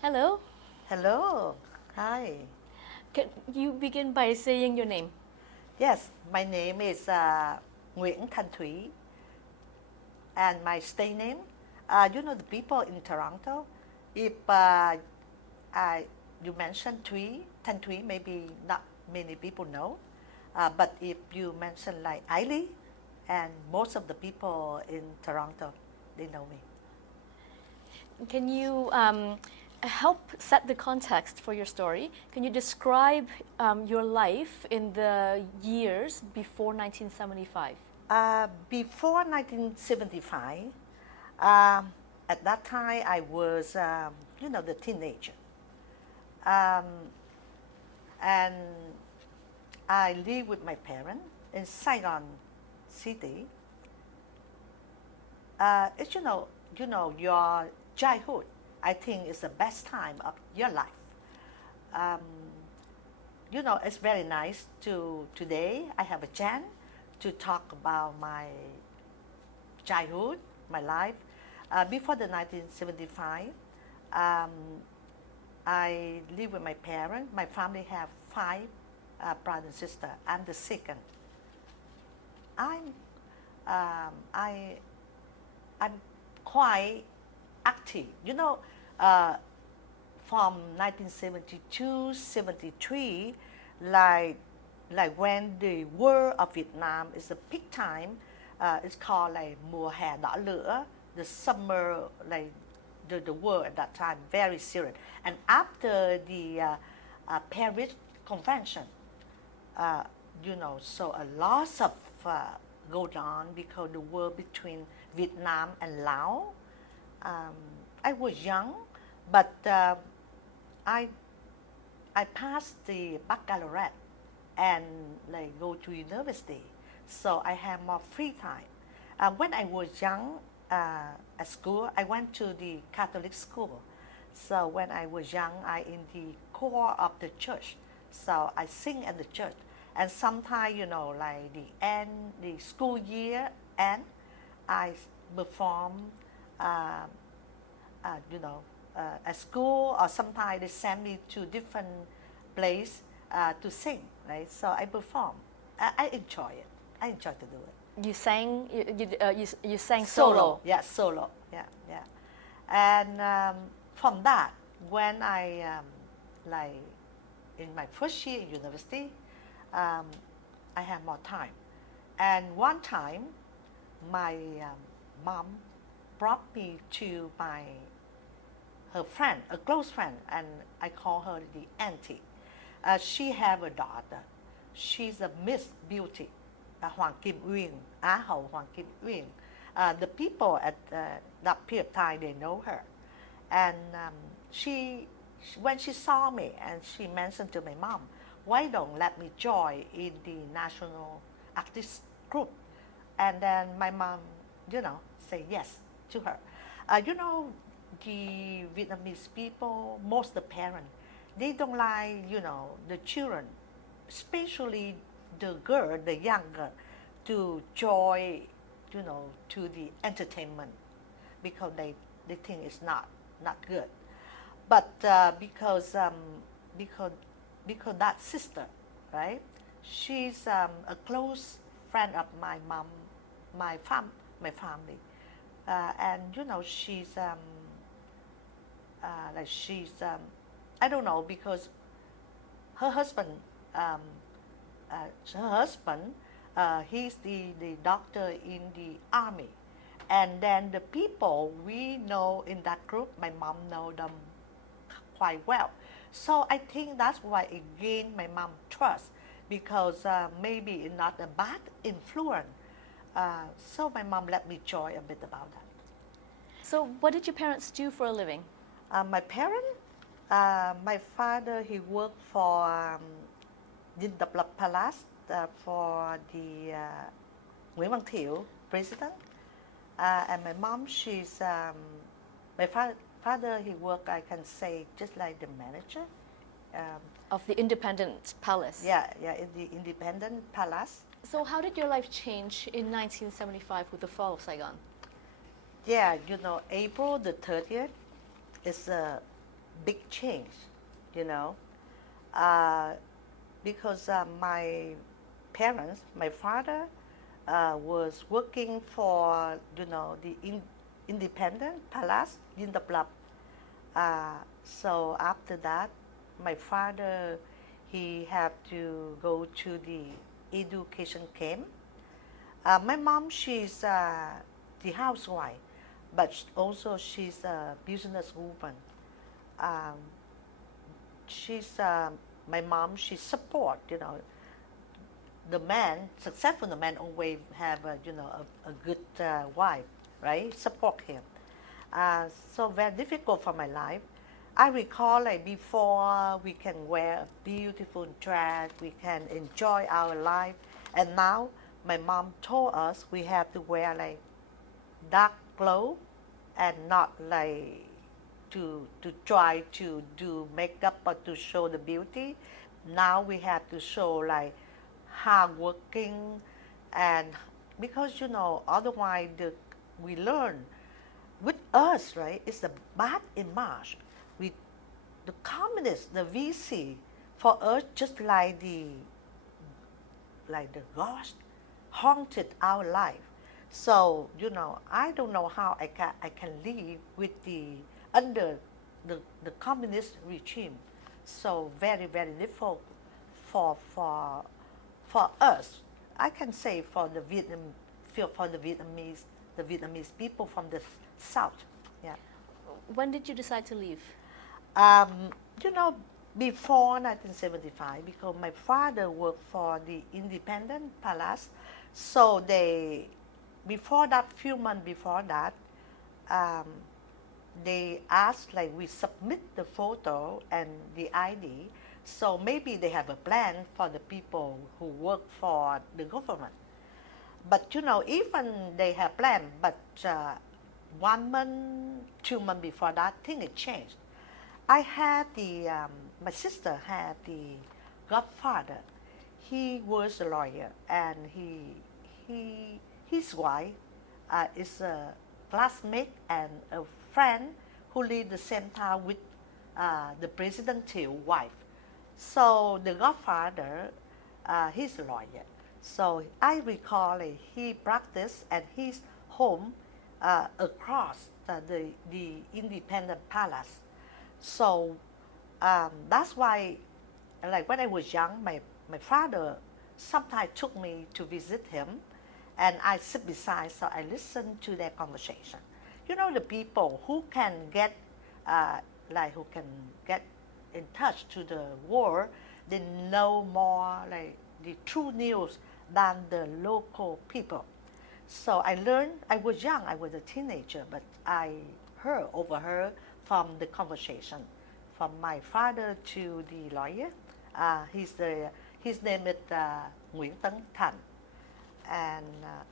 Hello. Hello. Hi. Can you begin by saying your name? Yes, my name is Nguyen Thanh Thuy, and my stage name. The people in Toronto. If I, you mention Thuy, Thanh Thuy, maybe not many people know. But if you mention like Ailey, and most of the people in Toronto, they know me. Can you help set the context for your story? Can you describe your life in the years before 1975? Before 1975, um, at that time I was, the teenager. Um, and I live with my parents in Saigon City. It's, your childhood, I think, is the best time of your life. Um, it's very nice to today I have a chance to talk about my childhood, my life. Before the 1975, um, I live with my parents. My family have five brothers and sisters. I'm the second. I'm I I'm quite active. Uh, from 1972, 73, like like when the war of Vietnam is the peak time. It's called like mùa hè đỏ lửa, the summer, like the war at that time very serious. And after the Paris Convention, uh, so a lot of go on because the war between Vietnam and Laos. Um, I was young, but I I passed the baccalaureate and like go to university, so I have more free time. When I was young at school, I went to the Catholic school. So when I was young, I in the choir of the church. So I sing at the church, and sometimes like the school year end, I perform. Uh, you know, at school, or sometimes they send me to different place to sing, right? So I perform. I enjoy it. I enjoy to do it. You sang. You sang Solo, solo. yeah, solo, yeah, yeah. And from that, when I like in my first year in university, um, I have more time. And one time, my mom brought me to her friend, a close friend, and I call her the auntie. She have a daughter. She's a Miss Beauty, Hoàng Kim Uyên, Á hậu Hoàng Kim Uyên. The people at that period of time, they know her. And when she saw me, and she mentioned to my mom, why don't let me join in the national artist group? And then my mom, say yes to her. The Vietnamese people, most the parents, they don't like, the children, especially the girl, the young girl, to join, to the entertainment because they think it's not good. But because because that sister, right? She's a close friend of my mom, my fam, my family, and she's I don't know because her husband um, uh, her husband he's the doctor in the army, and then the people we know in that group, my mom know them quite well. So I think that's why it gained my mom trust because maybe it's not a bad influence. So my mom let me join a bit about that. So, what did your parents do for a living? My parents, my father, he worked for Dinh Độc Lập Palace for the Nguyễn Văn Thiệu president. And my mom, she's, my father, he worked, I can say, just like the manager. Of the Independent Palace. Yeah, in the Independent Palace. So, how did your life change in 1975 with the fall of Saigon? Yeah, April the 30th is big change, you know, uh, because my parents, my father was working for, you know, the independent palace in the club. So after that, my father, he had to go to the education camp. My mom, she's the housewife, but also she's a businesswoman. Um, she's my mom. She support, you know, the man. Successful man always have a, you know, a good wife, right? Support him. So very difficult for my life. I recall like before we can wear a beautiful dress, we can enjoy our life, and now my mom told us we have to wear like dark clothes and not like to try to do makeup or to show the beauty. Now we have to show like hard working, and because you know otherwise we learn with us, right? It's a bad image. We, the communists, the VC, for us just like the ghost haunted our life. So you know, I don't know how I can live with the under the communist regime. So very very difficult for for for us. I can say for the the Vietnamese people from the south. Yeah. When did you decide to leave? Um, you know, before 1975, because my father worked for the Independent Palace, so they, before that, few months before that, um, they asked like we submit the photo and the ID, so maybe they have a plan for the people who work for the government. But you know, even they have plan, but 1 month, 2 months before that, thing it changed. I had the my sister had the godfather. He was a lawyer, and his wife is a classmate and a friend who live the same town with the presidential wife. So the godfather, he's a lawyer. So I recall he practiced at his home across the Independent Palace. So that's why, like when I was young, my father sometimes took me to visit him, and I sit beside, so I listen to their conversation. You know, the people who can get, who can get in touch to the world, they know more like the true news than the local people. So I learned, I was young, I was a teenager, but I overheard from the conversation from my father to the lawyer. His name is Nguyen Thanh Thuy, and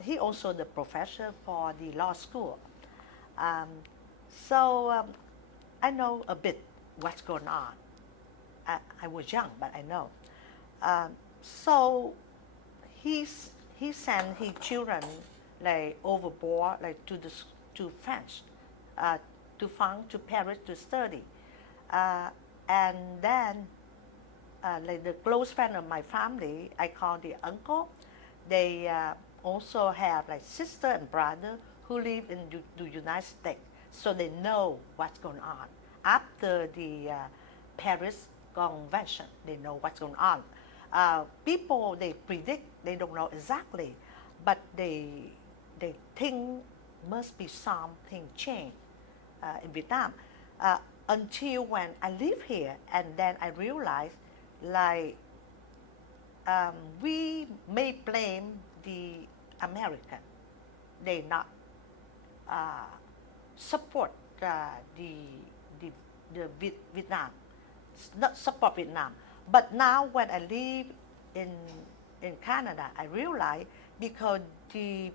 he also the professor for the law school. Um, so I know a bit what's going on. I was young, but I know. So he sent his children like overboard, like to France, to Paris to study, and then like the close friend of my family, I call the uncle. They also have like sister and brother who live in the United States, so they know what's going on after the Paris Convention. They know what's going on. People they predict, they don't know exactly, but they think must be something change in Vietnam. Until when I live here, and then I realized like we may blame the American. They not support the Vietnam, not support Vietnam. But now when I live in Canada, I realize because the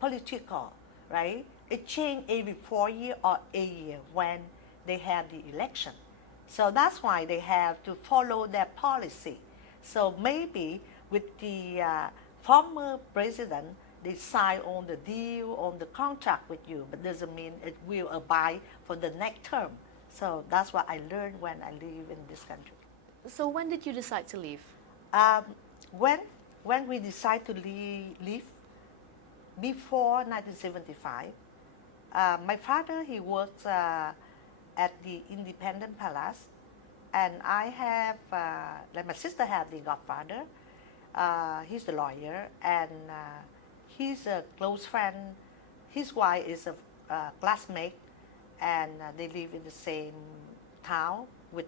political, right, it change every 4 years or a year when they have the election. So that's why they have to follow their policy. So maybe with the former president, they sign on the contract with you, but doesn't mean it will abide for the next term. So that's what I learned when I live in this country. So when did you decide to leave? Um, when when we decide to leave before 1975, my father he works at the Independent Palace, and I have like my sister had the godfather. He's the lawyer, and he's a close friend. His wife is a classmate, and they live in the same town with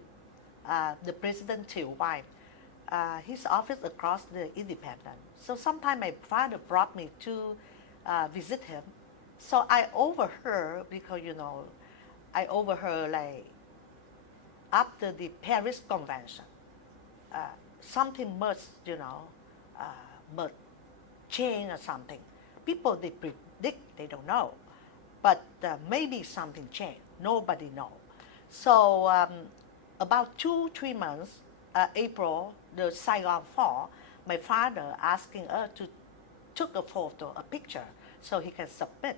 the president too wife. His office across the Independent. So sometime my father brought me to visit him. So I overheard, because I overheard like after the Paris Convention, uh, something must, uh, must change or something. People they predict, they don't know, but maybe something changed. Nobody know. So about 2 3 months, April, the Saigon fall, my father asking us to took a photo, a picture, so he can submit.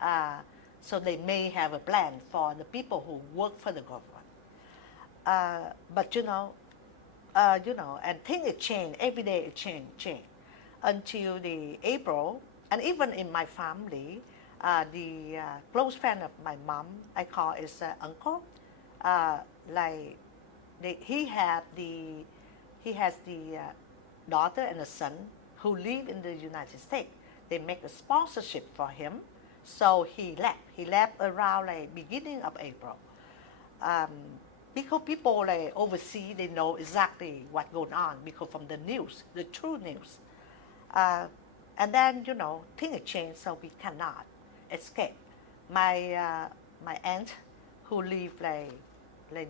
Uh, so they may have a plan for the people who work for the government. But and things it change every day. It change until the April, and even in my family, the close friend of my mom, I call is uncle. Uh, like he has the daughter and a son who live in the United States. They make a sponsorship for him, so he left. He left around like beginning of April. Um, because people like overseas, they know exactly what's going on because from the news, the true news. Uh, and then things change, so we cannot escape. My aunt, who live like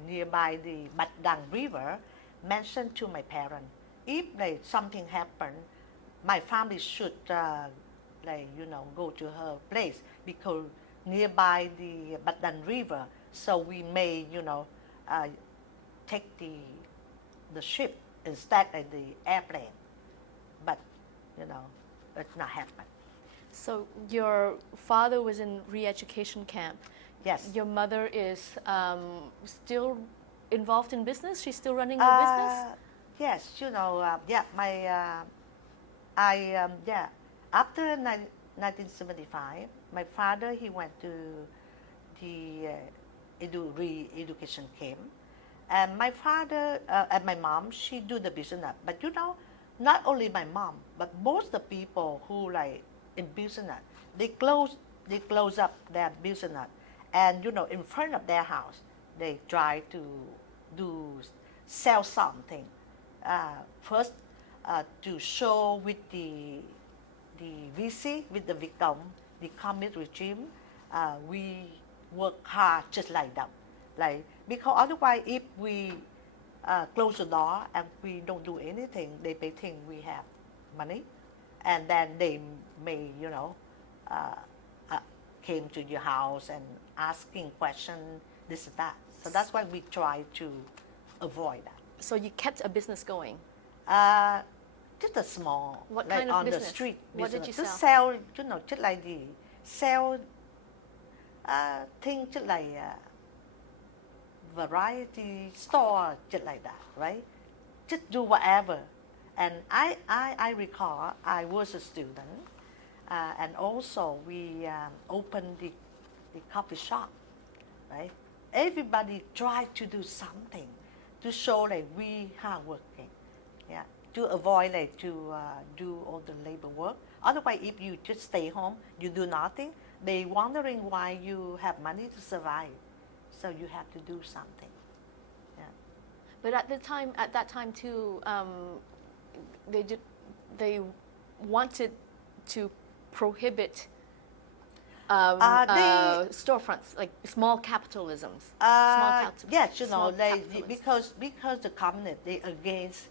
nearby the Bat River, mentioned to my parents, if like something happened, my family should go to her place because nearby the Bat River, so we may take the ship instead of the airplane. But it's not happened. So your father was in re-education camp. Yes. Your mother is still involved in business? She's still running the business? Yes, after 1975, my father, he went to the re-education camp. And my father and my mom, she do the business. But not only my mom, but most of the people who like in business, they close up their business. And in front of their house, they try to sell something. First, to show with the VC, with the victim, the communist regime, we work hard just like them. Because otherwise, if we close the door and we don't do anything, they may think we have money, and then they may, came to your house and asking questions, this and that. So that's why we try to avoid that. So you kept a business going? Just a small, what like kind of on business? The street What business. did you Just sell? just like the sell things just like variety store, just like that, right? Just do whatever. And I recall I was a student, and also we opened the coffee shop, right? Everybody tried to do something to show like we hard working, yeah, to avoid like to do all the labor work. Otherwise, if you just stay home, you do nothing, they wondering why you have money to survive. So you have to do something. Yeah. But at that time too, they wanted to prohibit storefronts, like small capitalisms. Yes, small because the communists, they against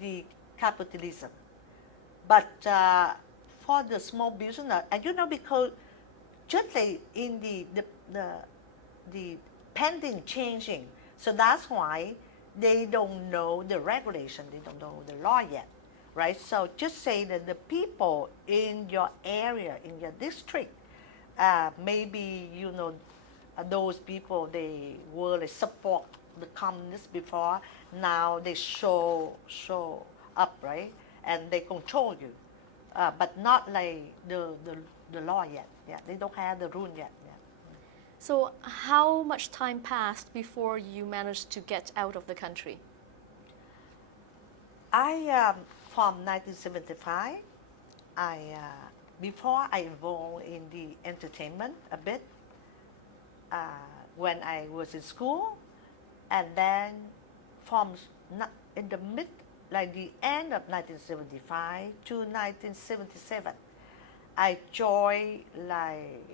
the capitalism. But for the small business, and because just like in the pending changing, so that's why they don't know the regulation, they don't know the law yet, right? So just say that the people in your area, in your district, maybe those people, they were like support the communists before. Now they show up, right? And they control you, but not like the law yet. Yeah, they don't have the rule yet. Yeah. So how much time passed before you managed to get out of the country? From 1975, before I involved in the entertainment a bit, uh, when I was in school, and then from in the mid, like the end of 1975 to 1977, I joined, like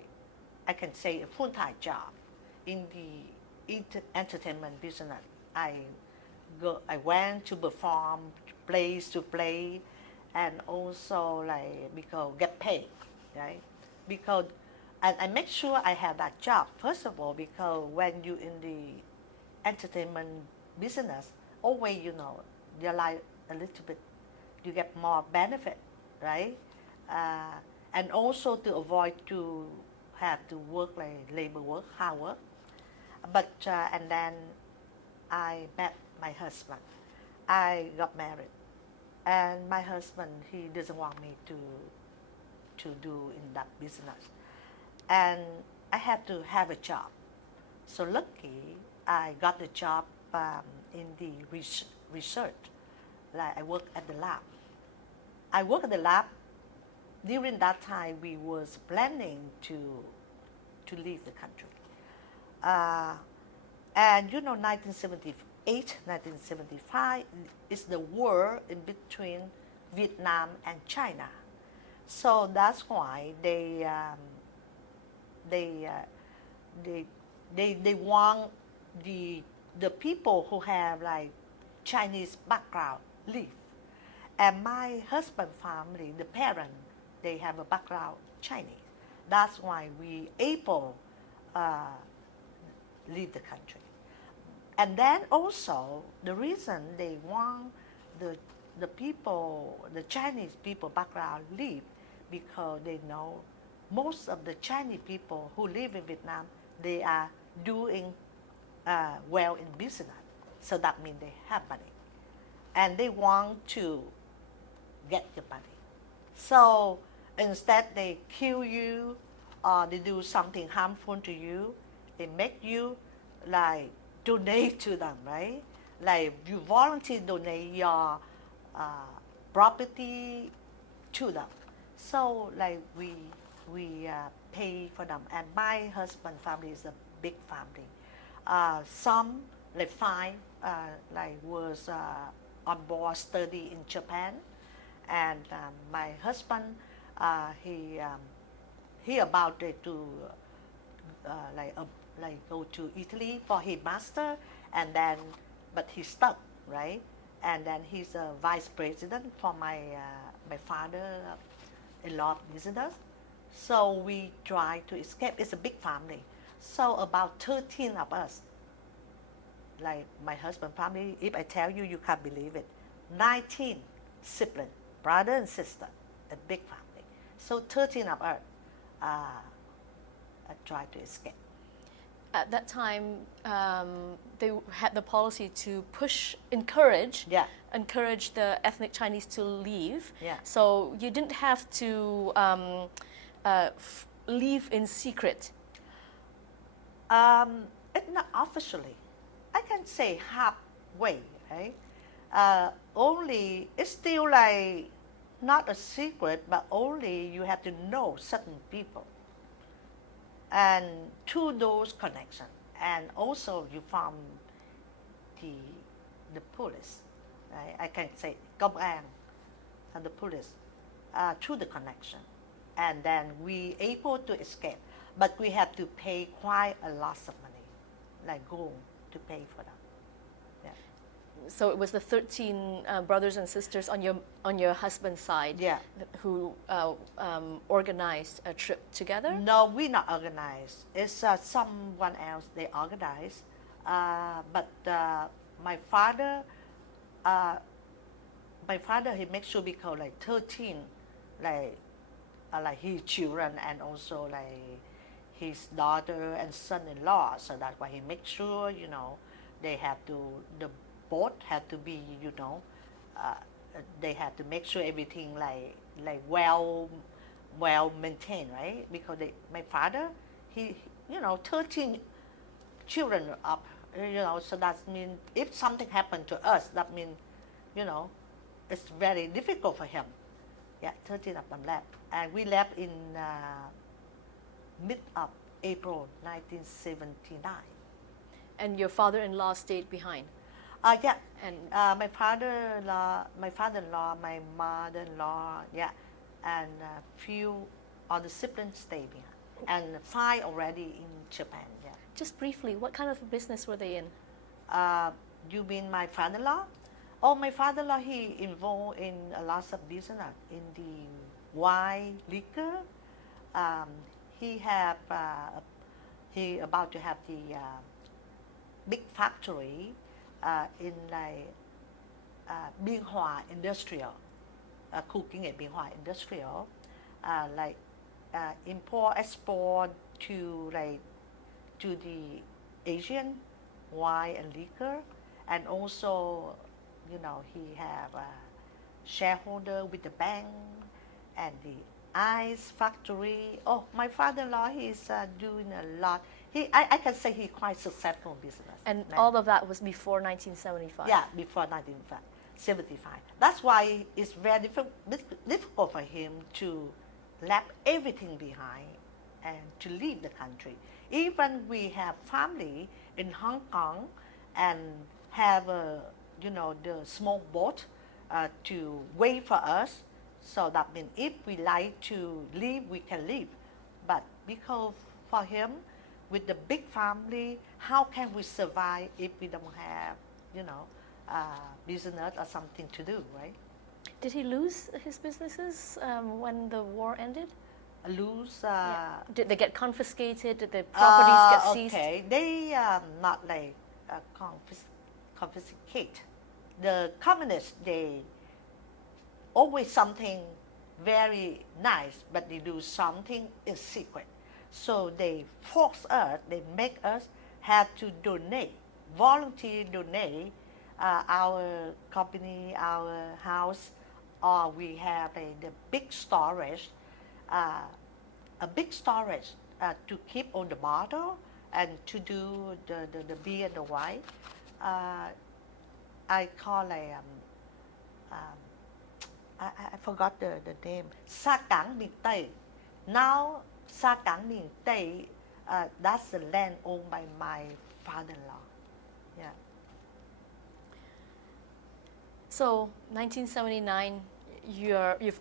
I can say, a full-time job in the entertainment business. I went to perform, place to play, and also like because get paid, right? Because and I make sure I have that job first of all, because when you in the entertainment business, always you like a little bit, you get more benefit, right? Uh, and also to avoid to have to work like labor work, hard work. But and then I met my husband. I got married, and my husband, he doesn't want me to do in that business, and I had to have a job. So lucky I got the job in the research. Like I work at the lab. I work at the lab. During that time, we was planning to leave the country. Uh, and 1978, 1975 is the war in between Vietnam and China. So that's why they, they want the people who have like Chinese background leave. And my husband family, the parent, they have a background Chinese. That's why we able leave the country. And then also the reason they want the people, the Chinese people background leave, because they know most of the Chinese people who live in Vietnam, they are doing well in business. So that means they have money. And they want to get your money. So instead they kill you or they do something harmful to you, they make you like donate to them, right? Like you voluntarily donate your property to them. So like we pay for them. And my husband family is a big family. Some like five like was on board study in Japan, and my husband he about to like go to Italy for his master, and then but he stuck, right? And then he's a vice president for my father-in-law business. So we try to escape. It's a big family. So about 13 of us, like my husband family, if I tell you, you can't believe it. 19 siblings, brother and sister, a big family. So 13 of us tried to escape. At that time, they had the policy to encourage the ethnic Chinese to leave. Yeah. So you didn't have to leave in secret. It's not officially. I can say halfway, right? Only it's still like not a secret, but only you have to know certain people, and through those connections, and also you found the police, right? I can say công an and the police through the connection, and then we able to escape, but we had to pay quite a lot of money, like gold, to pay for them. Yeah. So it was the 13 brothers and sisters on your husband's side, Yeah. who organized a trip together? No, we not organized. It's someone else they organized. But my father he makes sure, because like 13, like his children, and also like his daughter and son-in-law. So that's why he makes sure, they have to, the boat have to be, uh, they have to make sure everything like well maintained, right? Because my father, he 13 children up, so that means if something happened to us, that means, you know, it's very difficult for him. Yeah, 13 of them left. And we left in mid of April 1979. And your father-in-law stayed behind? Yeah. And my father-in-law, my mother-in-law, yeah, and a few other siblings stayed behind. And 5 already in Japan, yeah. just briefly, what kind of business were they in? You mean my father-in-law? Oh, my father-in-law, he involved in a lot of business in the wine, liquor. Um, he have, he about to have the big factory in like Biên Hòa Industrial, cooking at Biên Hòa Industrial, like import, export to like to the Asian wine and liquor, and also, he have a shareholder with the bank and the ice factory. Oh, my father-in-law, he's doing a lot. I can say he's quite successful in business. And man. all of that was before 1975? Yeah, before 1975. That's why it's very difficult for him to leave everything behind and to leave the country. Even we have family in Hong Kong and have the small boat to wait for us. So that means if we like to leave, we can leave. But because for him, with the big family, how can we survive if we don't have, business or something to do, right? Did he lose his businesses when the war ended? Lose. Did they get confiscated? Did the properties get seized? Okay, they not like confiscate. The communists, they always something very nice, but they do something in secret. So they force us, they make us have to donate, volunteer donate our company, our house, or we have the big storage, a big storage to keep on the bottle and to do the beer and the wine. I call I forgot the name. Sa Cảng Miền Tây. Now Sa Cảng Miền Tây, that's the land owned by my father-in-law. Yeah. So 1979, you've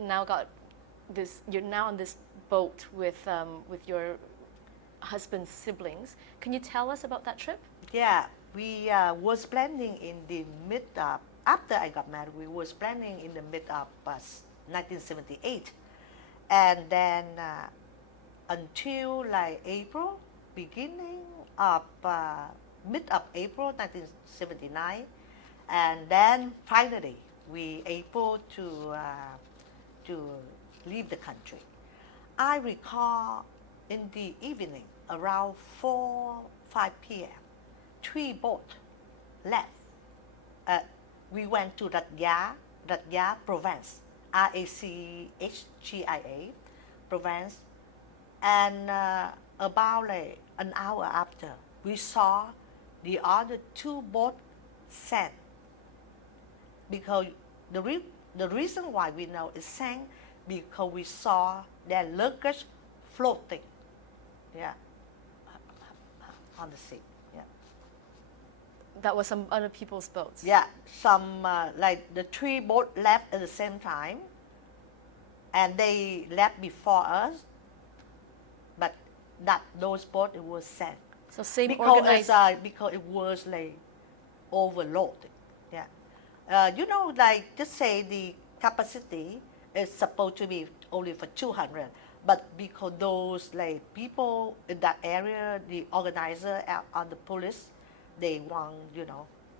now got this. You're now on this boat with your husband's siblings. Can you tell us about that trip? Yeah, we was planning in the mid after I got married. We was planning in the mid of 1978, and then until like April, beginning of mid of April 1979, and then finally we able to leave the country. I recall in the evening around 5 p.m. 3 boats left. We went to Racja province, Rachgia province, and about like an hour after, we saw the other 2 boats sank. Because the reason why we know it sank, because we saw their luggage floating, yeah, on the sea. Yeah. That was some other people's boats. Yeah, some like the 3 boats left at the same time, and they left before us, but those boats, it was sank. So same because organized. Because it was like overloaded. Yeah. Like just say the capacity is supposed to be only for 200, but because those like people in that area, the organizer and the police, they want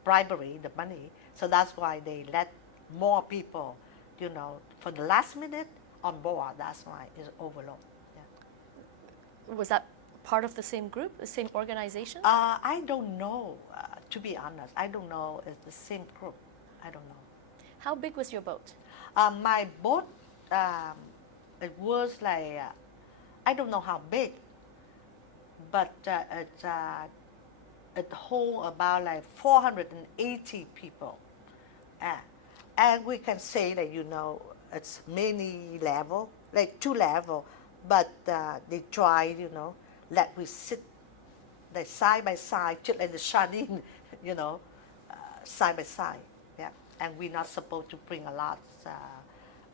bribery, the money, so that's why they let more people, for the last minute on board. That's why it's overloaded. Yeah. Was that part of the same group, the same organization? I don't know, to be honest. I don't know. It's the same group. I don't know. How big was your boat? My boat, it was like, I don't know how big, but it holds about like 480 people. Uh, and we can say that, it's many level, like 2 level, but they try, let we sit like side by side, just like the sardine, side by side. Yeah, and we're not supposed to bring a lot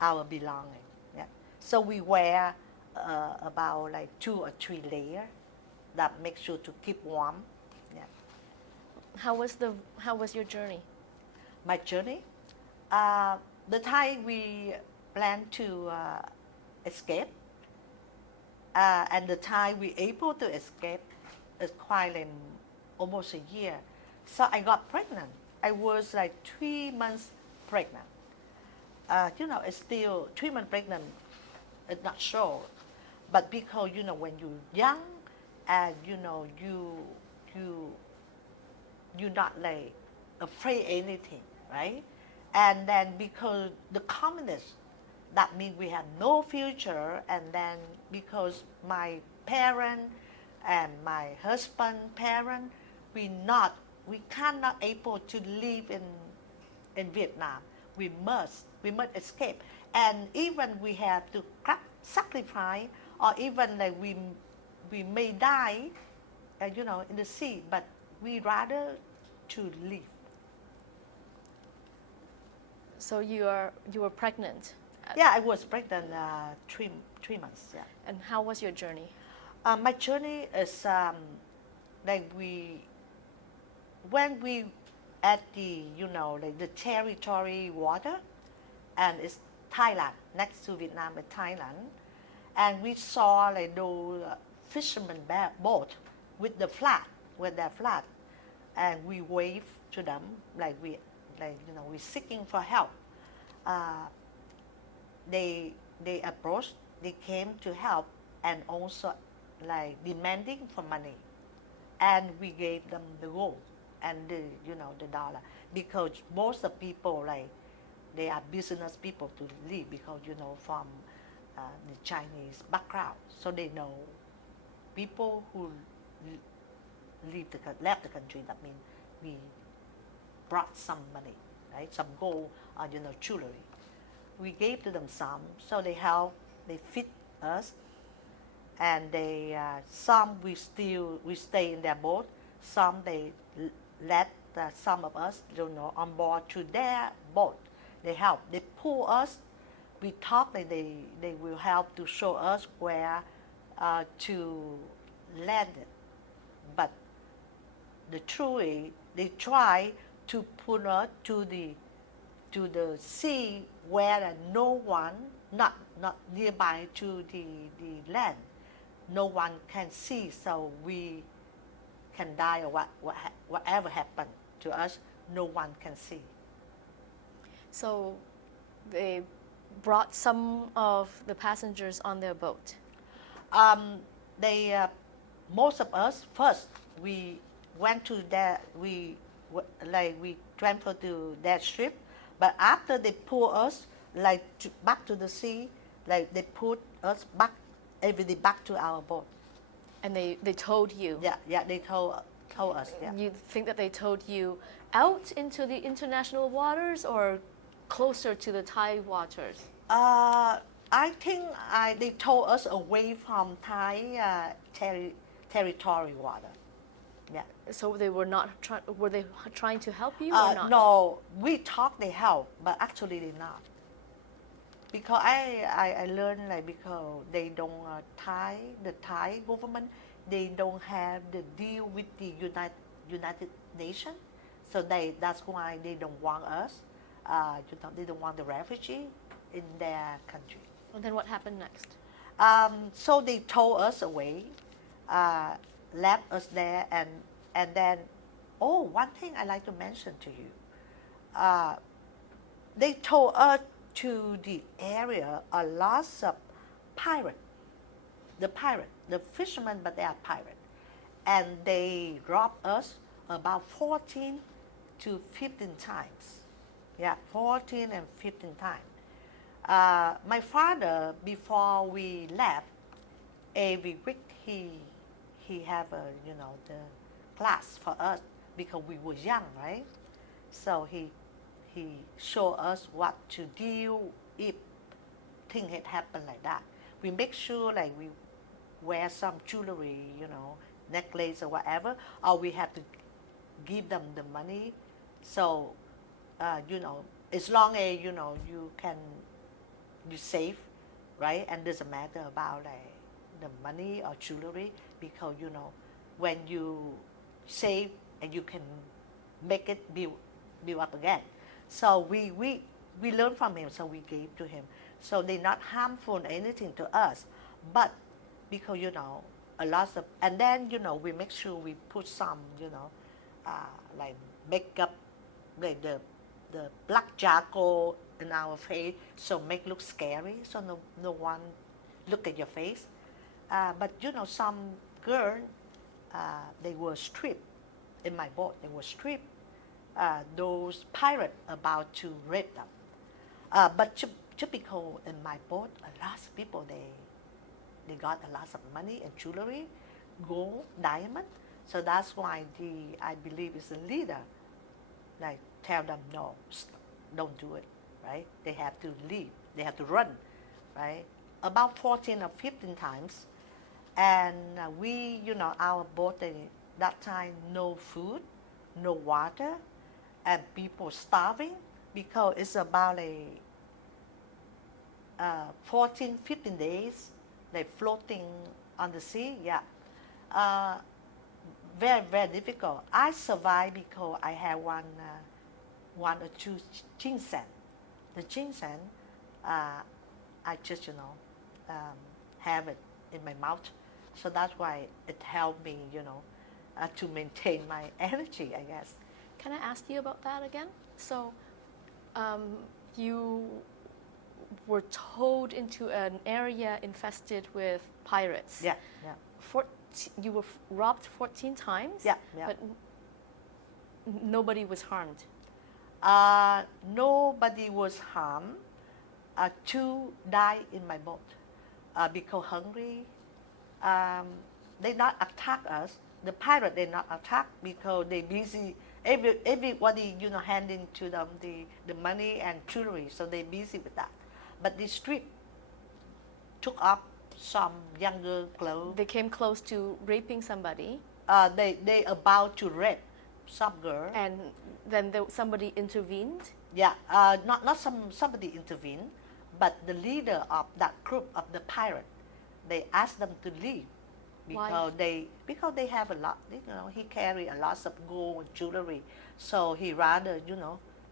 our belonging. Yeah, so we wear about like 2 or 3 layers that make sure to keep warm. Yeah. How was your journey? My journey, the time we plan to escape, and the time we able to escape is quite like almost a year. So I got pregnant. I was like 3 months pregnant. It's still 3 months pregnant. It's not sure, but because when you're young, and you're not like afraid anything, right? And then because the communists, that means we have no future. And then because my parent and my husband parent, we cannot able to live in Vietnam. We must escape. And even we have to sacrifice, or even like we may die, in the sea, but we rather to live. So you were pregnant. Yeah, I was pregnant 3 months. Yeah. And how was your journey? My journey is like when we at the like the territory water, and it's Thailand, next to Vietnam and Thailand, and we saw like those fishermen boat with their flag, and we wave to them like we're seeking for help. They approached, they came to help, and also like demanding for money, and we gave them the gold and the dollar, because most of people like they are business people to live, because from the Chinese background, so they know people who left the country. That means we brought some money, right? Some gold or jewelry. We gave to them some, so they help, they feed us, and they some we stay in their boat. Some they let some of us on board to their boat. They help, they pull us. We talk, they will help to show us where to land it. But the truly they try to put us to the sea where no one, not nearby to the land, no one can see, so we can die, or whatever happened to us, no one can see. So they brought some of the passengers on their boat. Most of us first we went to we transferred to that ship, but after they pull us back to the sea, like they put us back, everybody back to our boat. And they towed you. Yeah, they told us. Yeah. You think that they towed you out into the international waters or closer to the Thai waters? I think they towed us away from Thai territory water. Yeah. So they were not were they trying to help you or not? No, we thought they help, but actually they not. Because I learned because they don't the Thai government, they don't have the deal with the United Nations, so that's why they don't want us. They don't want the refugee in their country. And then what happened next? So they towed us away, left us there, and then, one thing I like to mention to you, they told us to the area a lot of pirates. the pirate, the fishermen, but they are pirate. And they robbed us about 14 to 15 times. Yeah, 14 and 15 times. My father, before we left, every week he have a, the class for us because we were young, right? So he showed us what to do if thing had happened like that. We make sure like we wear some jewelry, necklace or whatever, or we have to give them the money. So, as long as you save, right? And doesn't matter about like the money or jewelry because when you save and you can make it build up again. So we learned from him, so we gave to him. So they're not harmful anything to us, but because a lot of, and then we make sure we put some like makeup, like the black charcoal in our face, so make look scary, so no one look at your face. But some girl, they were stripped in my boat. They were stripped. Those pirates about to rape them. But typical in my boat, a lot of people they got a lot of money and jewelry, gold, diamond. So that's why I believe is the leader, like tell them no, don't do it, right? They have to leave. They have to run, right? About 14 or 15 times, and we, our boat that time no food, no water, and people starving because it's about 14, 15 days, they floating on the sea. Yeah, very very difficult. I survived because I had one or two ginseng. The ginseng, I just have it in my mouth, so that's why it helped me to maintain my energy, I guess. Can I ask you about that again? So, you were towed into an area infested with pirates. Yeah, yeah. You were robbed 14 times. Yeah, yeah. But nobody was harmed. Nobody was harmed. Two died in my boat because hungry. They not attack us. The pirate they not attack because they busy. Everybody handing to them the money and jewelry, so they busy with that. But the street took up some younger clothes. They came close to raping somebody. They about to rape some girl. And then somebody intervened. Yeah, not somebody intervened, but the leader of that group of the pirate, they asked them to leave because Why? because they have a lot. He carry a lot of gold and jewelry, so he rather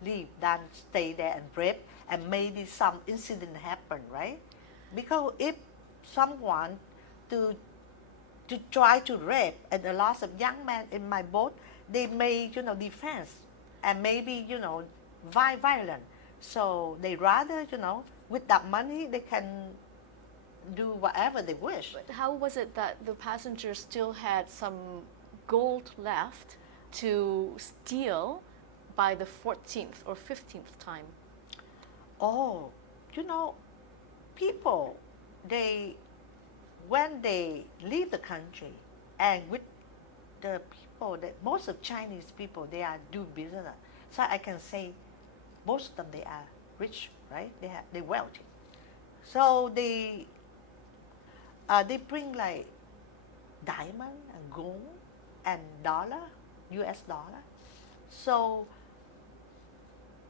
leave than stay there and rape, and maybe some incident happen, right? Because if someone to try to rape and a lot of young men in my boat, they may defense and maybe violent. So they rather with that money they can do whatever they wish. But how was it that the passengers still had some gold left to steal by the 14th or 15th time? Oh, people, when they leave the country, and with the people, most of Chinese people, they are do business. So I can say, most of them they are rich, right? They're wealthy. So they bring like diamond and gold and dollar, US dollar. So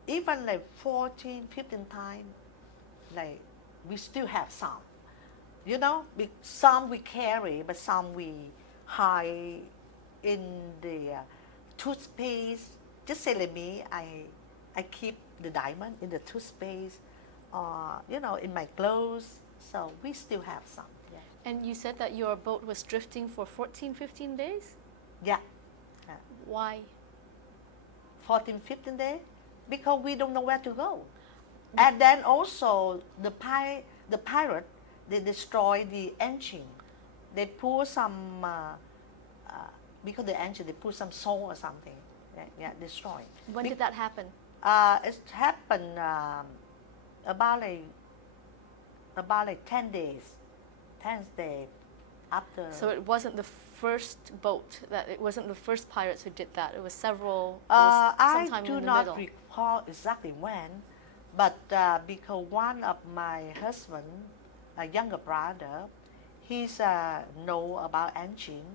even like 14, 15 times, like we still have some. Some we carry, but some we hide in the toothpaste. Just say like me, I keep the diamond in the toothpaste, in my clothes. So we still have some. Yeah. And you said that your boat was drifting for 14, 15 days? Yeah. Why? 14, 15 days? Because we don't know where to go. And then also the pirate, they destroy the engine they pour some, because the engine, they put some salt or something. Yeah, destroy. When did that happen? It happened about like 10 days, 10 days after. So it wasn't the first boat, that it wasn't the first pirates who did that. It was several, I sometime do in the not middle. recall exactly when, but because one of my husband, a younger brother, he's know about engine,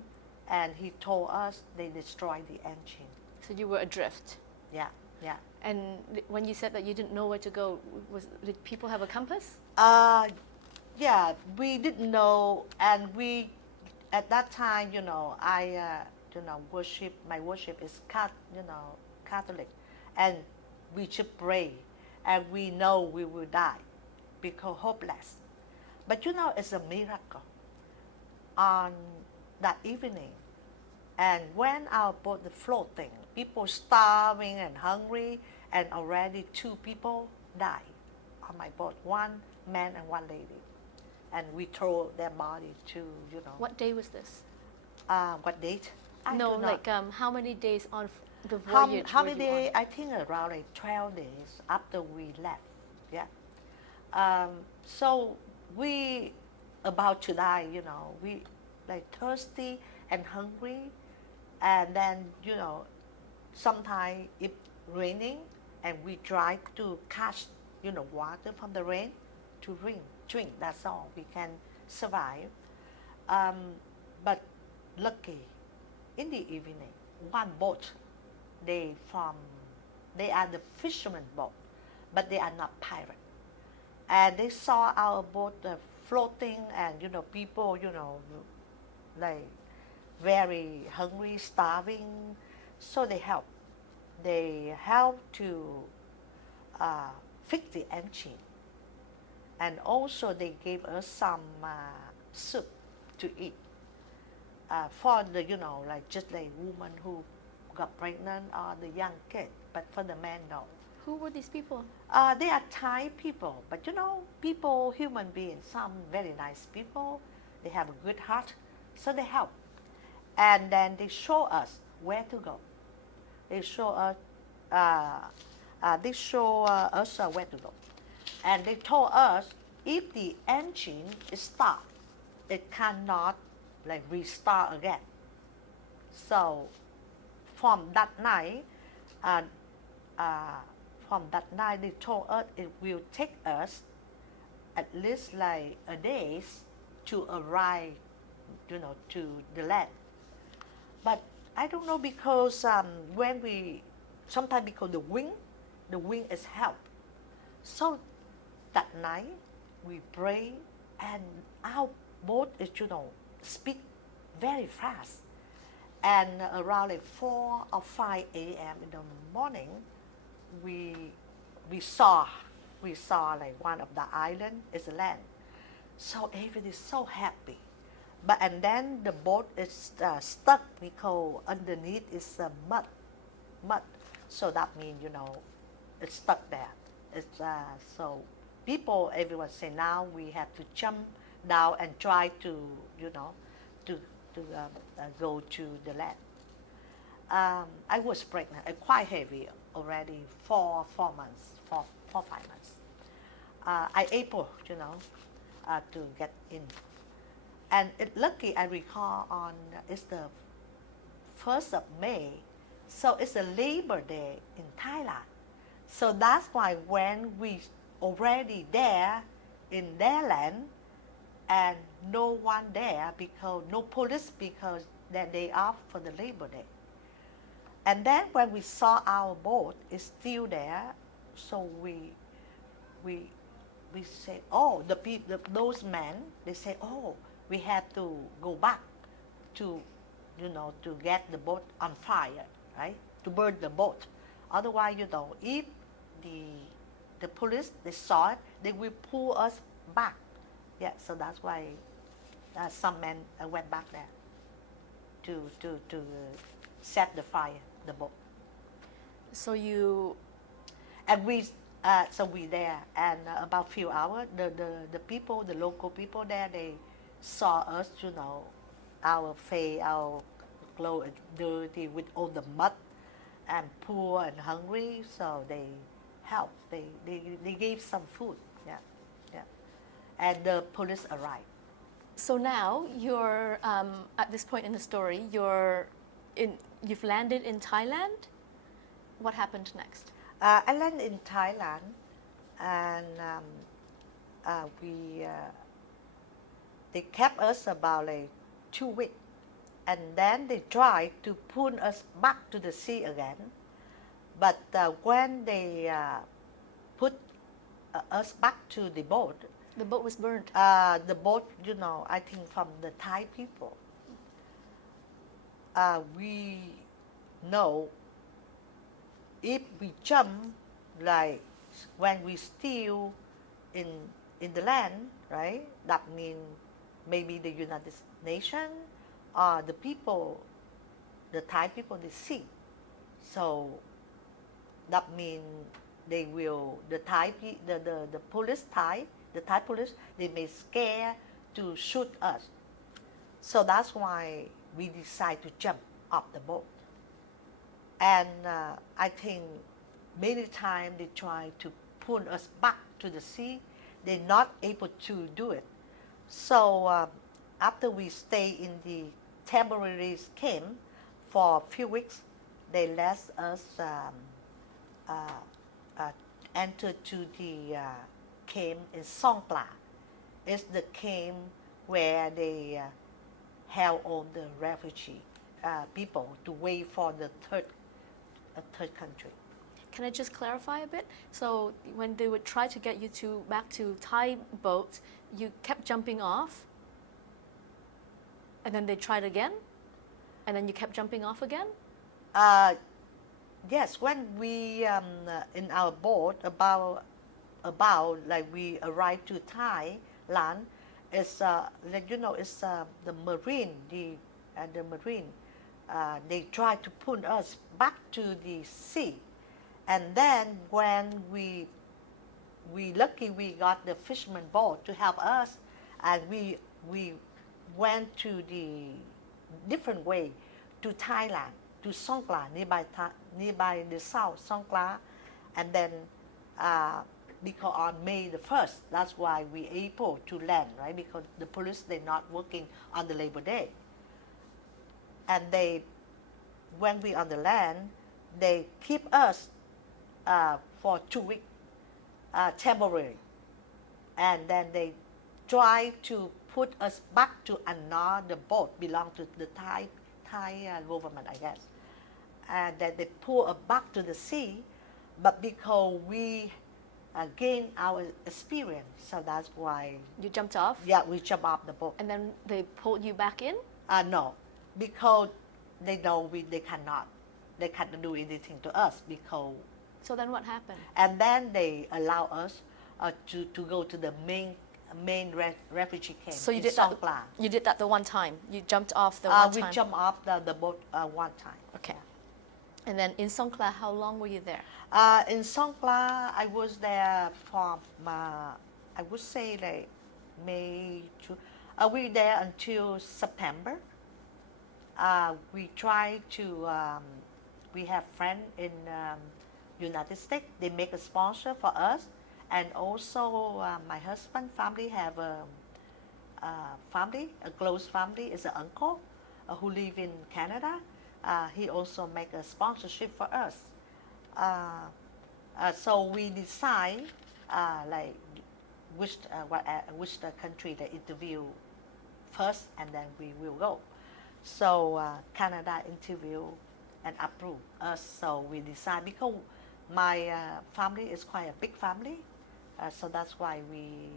and he told us they destroyed the engine. So you were adrift. Yeah, yeah. And when you said that you didn't know where to go, did people have a compass? Yeah, we didn't know, and we, at that time, I, worship. My worship is Catholic, and we should pray, and we know we will die, because hopeless. But it's a miracle. On that evening, and when our boat is floating, people starving and hungry, and already 2 people died on my boat, 1 man and 1 lady. And we throw their body to, What day was this? What date? No, like how many days on the voyage How were many you on? days? I think around like 12 days after we left. Yeah. So we about to die, we like thirsty and hungry, and then sometimes it raining, and we try to catch water from the rain to drink. That's all we can survive. But lucky, in the evening, one boat, they are the fisherman boat, but they are not pirate. And they saw our boat floating, and people like very hungry, starving, so they help. They help to fix the engine, and also they gave us some soup to eat for the like just like woman who got pregnant or the young kid, but for the men no. Who were these people? They are Thai people, but people, human beings, some very nice people. They have a good heart, so they help. And then they show us where to go. They show us. Where to go, and they told us if the engine is stopped, it cannot like restart again. So from that night, they told us it will take us at least like a days to arrive, to the land. But I don't know, because when sometimes because the wind is help. So that night we pray, and our boat is speed very fast. And around like 4 or 5 a.m. in the morning, we saw like one of the island is land. So everybody is so happy. But and then the boat is stuck because underneath is mud. So that means it's stuck there. It's so people, everyone say now we have to jump down and try to go to the land. I was pregnant, quite heavy already, 4 months, 5 months. I able to get in, and lucky I recall it's the 1st of May, so it's a Labor Day in Thailand. So that's why when we already there in their land, and no one there, because no police, because that day off for the Labor Day. And then when we saw our boat is still there, so we say, oh, those men, they say, oh, we have to go back to to get the boat on fire, right? To burn the boat. Otherwise, if the police, they saw it, they will pull us back. Yeah, so that's why some men went back there to set the fire, the boat. So you... And we there, and about few hours, the people, the local people there, they saw us, our face, our clothes dirty with all the mud and poor and hungry, so they helped. They gave some food, yeah, yeah. And the police arrived. So now you're at this point in the story, you've landed in Thailand. What happened next? I landed in Thailand, and they kept us about like 2 weeks, and then they tried to pull us back to the sea again. But when they put us back to the boat was burned. the boat, I think from the Thai people, we know if we jump, like when we still in the land, right? That means maybe the United Nations or the people, the Thai people, they see. So that means they will, the police, the Thai police, they may scare to shoot us. So that's why we decide to jump off the boat. And I think many times they try to pull us back to the sea. They're not able to do it. So after we stay in the temporary camp for a few weeks, they let us enter to the camp in Songkla. It's the camp where they held all the refugee people to wait for the third country. Can I just clarify a bit? So when they would try to get you back to Thai boats, you kept jumping off, and then they tried again, and then you kept jumping off again? Yes, when we in our boat about like we arrived to Thailand, it's like it's the marine, the marine. They tried to pull us back to the sea, and then when we lucky we got the fisherman boat to help us, and we went to the different way to Thailand, to Songkla, nearby the south Songkla, and then because on May the 1st, that's why we able to land, right? Because the police, they're not working on the Labor Day. And when we on the land, they keep us for 2 weeks temporary, and then they try to put us back to another boat belong to the Thai government, I guess, and then they pull us back to the sea, but because we gain our experience, so that's why you jumped off. Yeah, we jump off the boat, and then they pulled you back in. No, because they know they cannot do anything to us because. So then what happened? And then they allow us to go to the main refugee camp. So you in did Songkla. that. You did that the one time. You jumped off the one time. We jumped off the boat one time. Okay. And then in Songkla, how long were you there? In Songkla, I was there from I would say like May to. We were there until September. We try to. We have friends in United States. They make a sponsor for us, and also my husband family have a close family is an uncle who live in Canada. He also make a sponsorship for us. So we decide like which country they interview first, and then we will go. So Canada interview and approve us. So we decide because my family is quite a big family, so that's why we.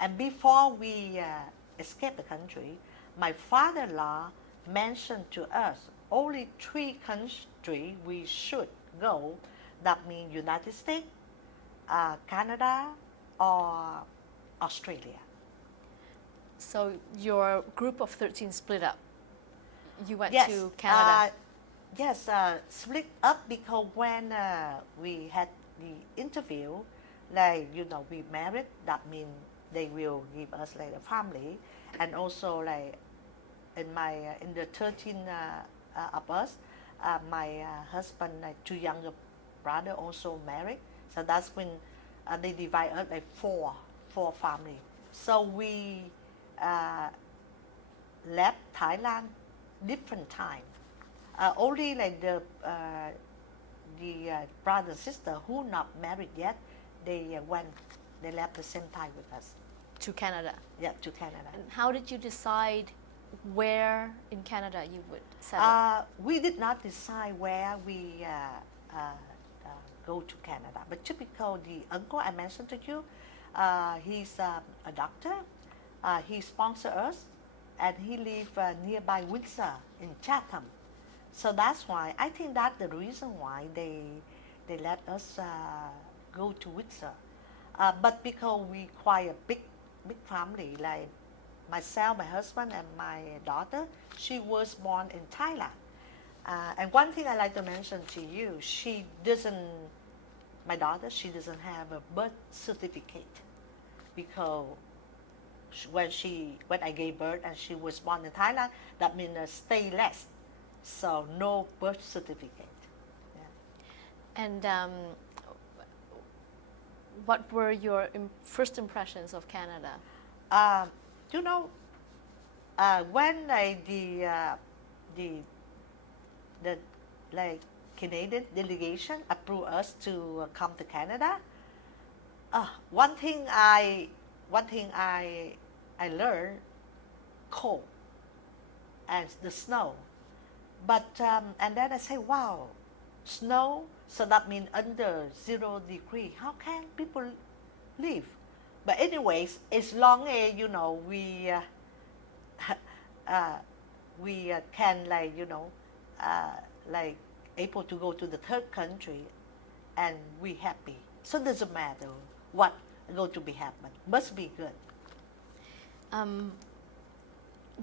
And before we escape the country, my father-in-law mentioned to us only 3 countries we should go. That means United States, Canada, or Australia. So your group of 13 split up. You went Yes, to Canada. Yes, split up because when we had the interview, like we married. That means they will give us like a family, and also like in the 13 of us, my husband, like two younger brother also married. So that's when they divide us like four family. So we left Thailand different time. Only like the brother and sister who not married yet, they left the same time with us. To Canada. Yeah, to Canada. And how did you decide where in Canada you would settle? We did not decide where we go to Canada, but typical the uncle I mentioned to you, he's a doctor. He sponsored us, and he live nearby Windsor in Chatham. So that's why I think that's the reason why they let us go to Windsor. But because we quite a big family, like myself, my husband, and my daughter, she was born in Thailand. And one thing I like to mention to you, my daughter, she doesn't have a birth certificate, because when I gave birth and she was born in Thailand, that means stateless, so no birth certificate. Yeah. And what were your first impressions of Canada? You know, when the like Canadian delegation approved us to come to Canada, one thing I learned, cold and the snow. But and then I say, wow, snow. So that means under 0 degree. How can people live? But anyways, as long as we can like able to go to the third country, and we happy. So it doesn't matter what going to be happen. Must be good.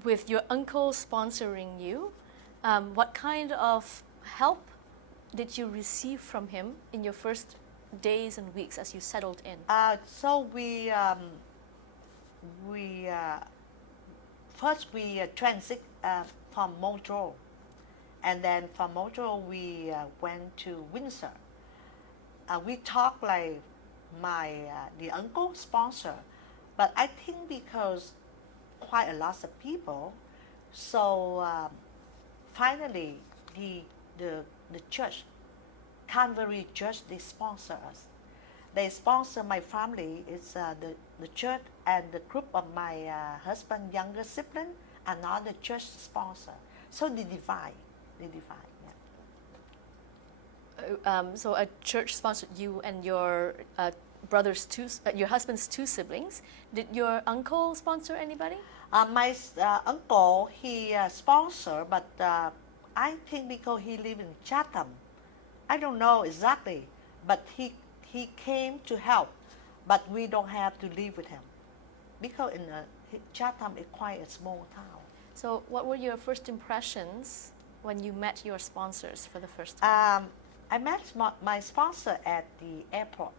With your uncle sponsoring you, what kind of help did you receive from him in your first days and weeks as you settled in? So we first transit from Montreal, and then from Montreal we went to Windsor. We talked like the uncle sponsor, but I think because quite a lot of people, so finally the church, Calvary Church, they sponsor us. They sponsor my family. It's the church and the group of my husband's younger sibling, another church sponsor. So they divide. Yeah. So a church sponsored you and your your husband's two siblings. Did your uncle sponsor anybody? My uncle, he sponsored, but I think because he lives in Chatham, I don't know exactly, but he came to help, but we don't have to live with him, because in Chatham is quite a small town. So what were your first impressions when you met your sponsors for the first time? I met my sponsor at the airport.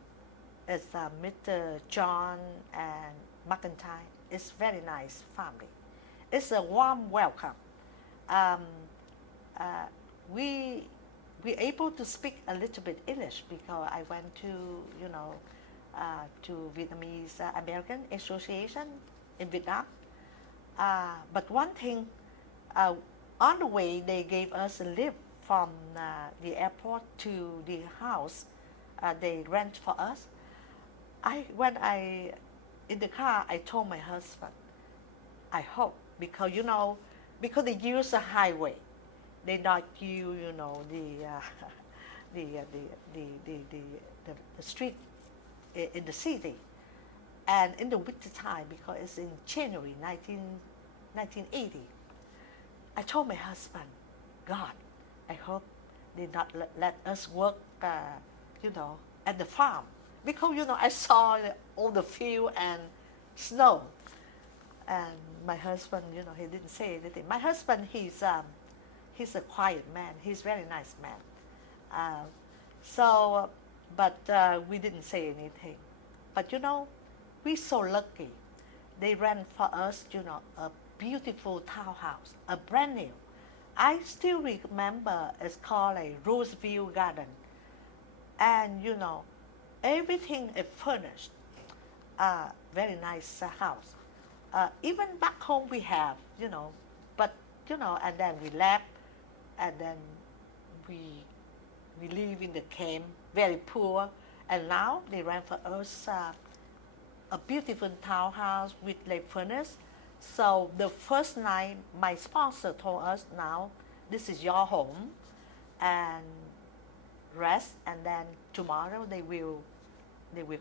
It's Mr. John and McIntyre. It's very nice family. It's a warm welcome. We able to speak a little bit English because I went to to Vietnamese American Association in Vietnam. But one thing, on the way they gave us a lift from the airport to the house they rent for us. When in the car, I told my husband, I hope, because because they use the highway, they not use the street in the city. And in the winter time, because it's in January 1980, I told my husband, God, I hope they not let us work, at the farm. Because, I saw all the field and snow. And my husband, he didn't say anything. My husband, he's a quiet man. He's a very nice man. But we didn't say anything. But, we're so lucky. They rent for us, a beautiful townhouse, a brand new. I still remember it's called a Roseville Garden. And, everything is furnished. Very nice house. Even back home we have, but, and then we left, and then we, we live in the camp, very poor. And now they rent for us a beautiful townhouse with like furnace. So the first night, my sponsor told us, now this is your home, and rest. And then tomorrow they will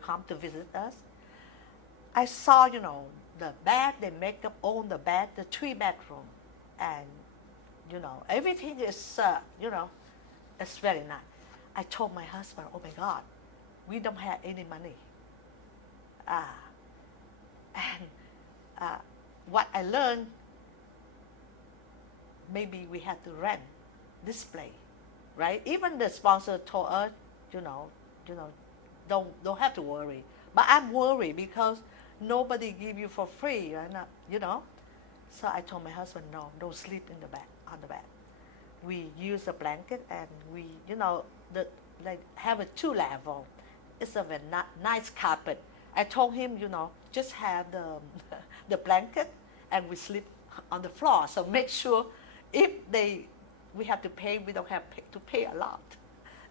come to visit us. I saw, the bed. They make up on the bed, the 3-bedroom, and everything is, it's very nice. I told my husband, oh my God, we don't have any money. And what I learned, maybe we had to rent this place, right? Even the sponsor told us, don't have to worry. But I'm worried because nobody give you for free, right? So I told my husband, no, don't sleep in the bed, on the bed. We use a blanket, and we, like have a 2-level. It's a very nice carpet. I told him, just have the blanket, and we sleep on the floor. So make sure if we have to pay, we don't have to pay a lot.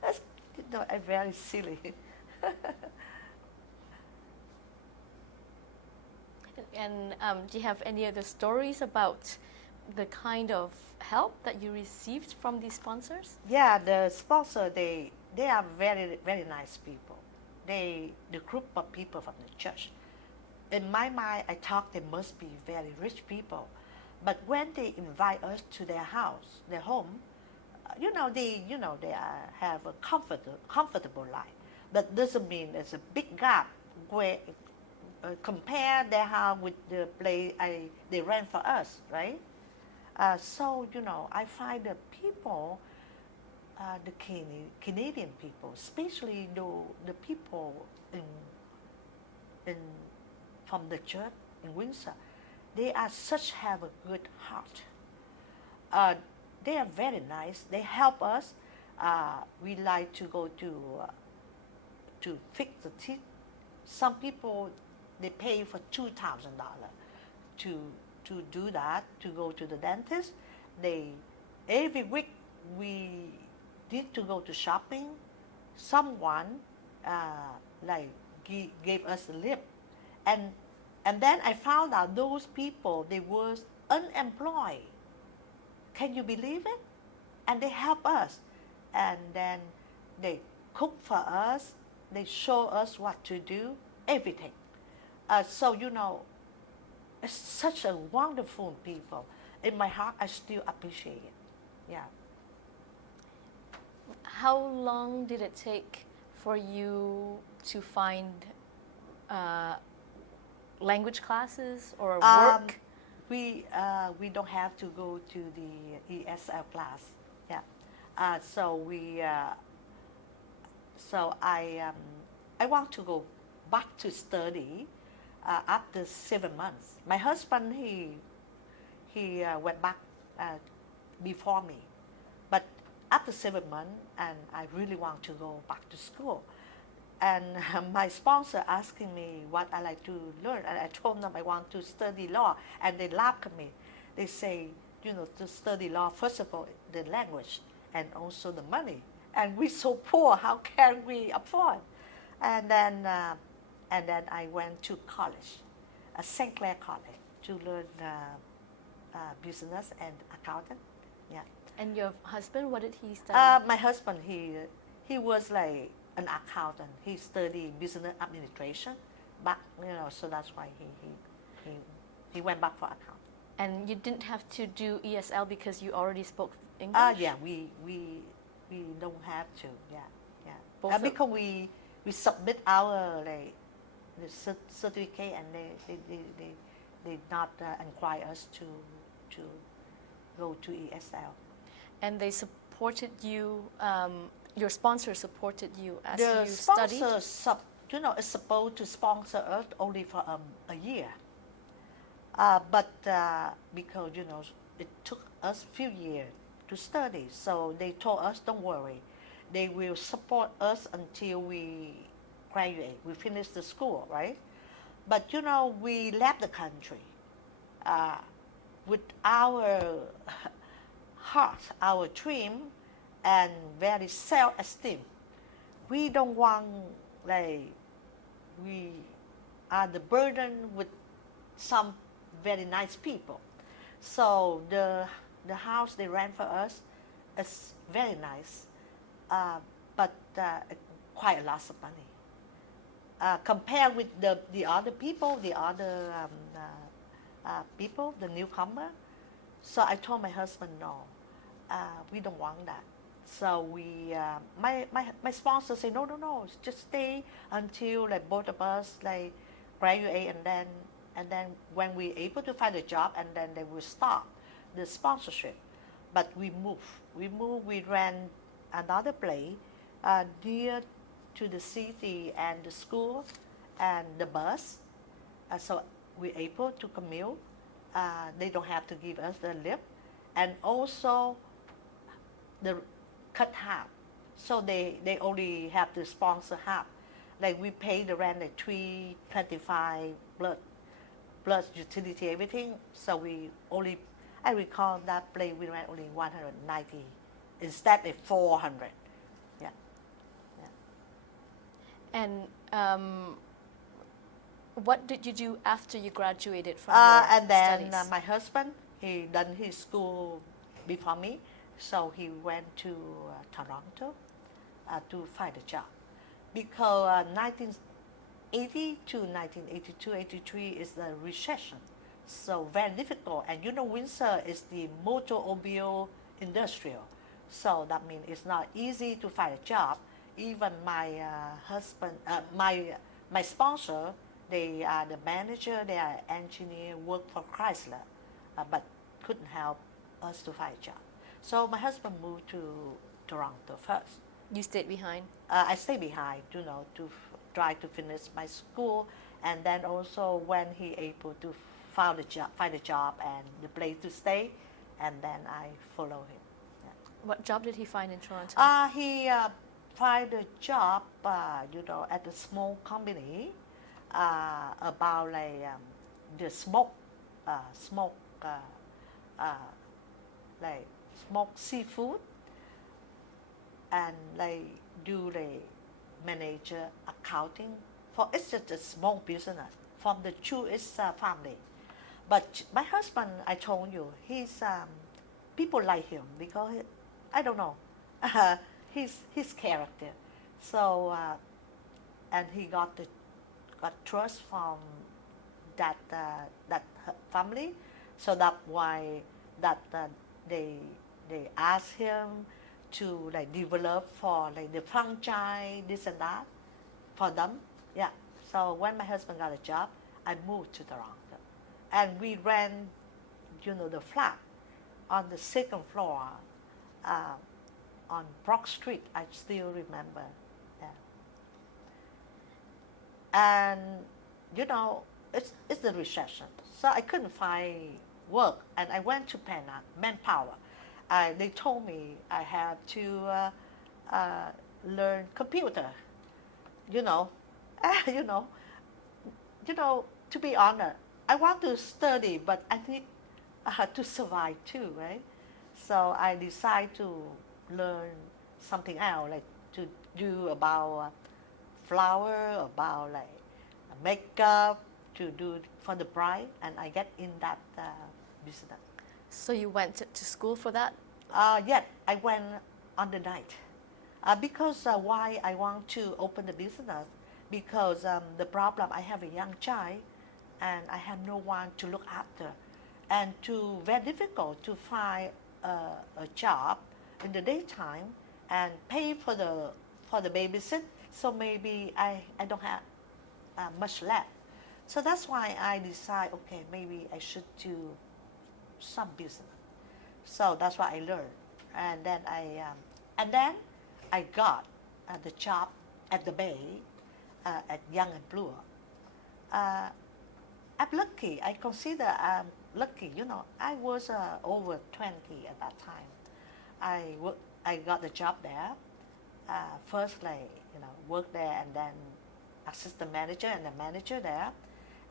That's very silly. And do you have any other stories about the kind of help that you received from these sponsors? Yeah, the sponsor, they are very, very nice people. The group of people from the church. In my mind, I thought they must be very rich people. But when they invite us to their house, their home, they have a comfortable life. But doesn't mean there's a big gap where compare their house with the place they rent for us, right? So, I find the people, the Canadian people, especially the people from the church in Windsor, they are have a good heart. They are very nice. They help us. We like to go to fix the teeth. Some people, they pay for $2,000 to do that, to go to the dentist. Every week we need to go to shopping. Someone gave us a lift, and then I found out those people, they were unemployed. Can you believe it? And they help us, and then they cook for us. They show us what to do, everything. So, it's such a wonderful people. In my heart, I still appreciate it. Yeah. How long did it take for you to find language classes or work? We don't have to go to the ESL class. Yeah. So I want to go back to study after 7 months. My husband, he went back before me, but after 7 months, and I really want to go back to school. And my sponsor asking me what I like to learn, and I told them I want to study law, and they laughed at me. They say, to study law, first of all, the language, and also the money. And we're so poor, how can we afford? And then I went to college, St. Clair College, to learn business and accountant. Yeah. And your husband, what did he study? My husband, he was like an accountant. He studied business administration, but so that's why he went back for accounting. And you didn't have to do ESL because you already spoke English? Yeah, we don't have to. Yeah. Because we submit our the certificate, and they not inquire us to go to ESL. And they supported you. Your sponsor supported you as you studied. The sponsor it's supposed to sponsor us only for a year. But because, it took us a few years to study, so they told us, don't worry, they will support us until we graduate, we finish the school, right? But, we left the country uh, with our heart, our dream, and very self-esteem. We don't want, like, we are the burden with some very nice people. So the house they rent for us is very nice, but quite a lot of money. Compared with the other people, the other people, the newcomer. So I told my husband, no, we don't want that. So my sponsor said, no, just stay until like both of us like graduate, and then when we're able to find a job, and then they will stop the sponsorship. But we we rent another place near to the city and the school and the bus. So we're able to commute. They don't have to give us the lift, and also the cut half. So they only have to sponsor half. Like we pay the rent at $325 plus utility, everything. So we only, I recall that place we rent only 190 instead of 400. Yeah. And what did you do after you graduated from your And then studies? my husband, he done his school before me, so he went to Toronto to find a job. Because 1980 to 1982, 83 is the recession, so very difficult. And Windsor is the automobile industrial, so that means it's not easy to find a job. Even my husband, my sponsor, they are the manager, they are engineer, work for Chrysler, but couldn't help us to find a job. So my husband moved to Toronto first. You stayed behind? I stayed behind, to try to finish my school, and then also when he able to find a job and the place to stay, and then I follow him. Yeah. What job did he find in Toronto? He find a job, at a small company about like the smoke like smoked seafood, and like do the manager accounting for. It's just a small business from the Jewish family. But my husband, I told you, he's people like him because I don't know, his character. So and he got trust from that family, so that's why that they asked him to like develop for like the franchise, this and that for them. Yeah. So when my husband got a job, I moved to Toronto, and we rent, the flat on the second floor on Brock Street. I still remember that. And it's the recession, so I couldn't find work, and I went to Manpower. They told me I have to learn computer. you know, you know, to be honest, I want to study, but I need to survive too, right? So I decide to learn something else, like to do about flower, about like makeup, to do for the bride, and I get in that business. So you went to school for that? Yes, I went on the night. Because why I want to open the business? Because the problem, I have a young child, and I have no one to look after, and very difficult to find a job in the daytime and pay for the babysit. So maybe I don't have much left. So that's why I decide, okay, maybe I should do some business. So that's what I learned, and then I got the job at the Bay at Young and Blue. I'm lucky. I consider I'm lucky. I was over 20 at that time. I got the job there. First, work there, and then assistant manager and the manager there.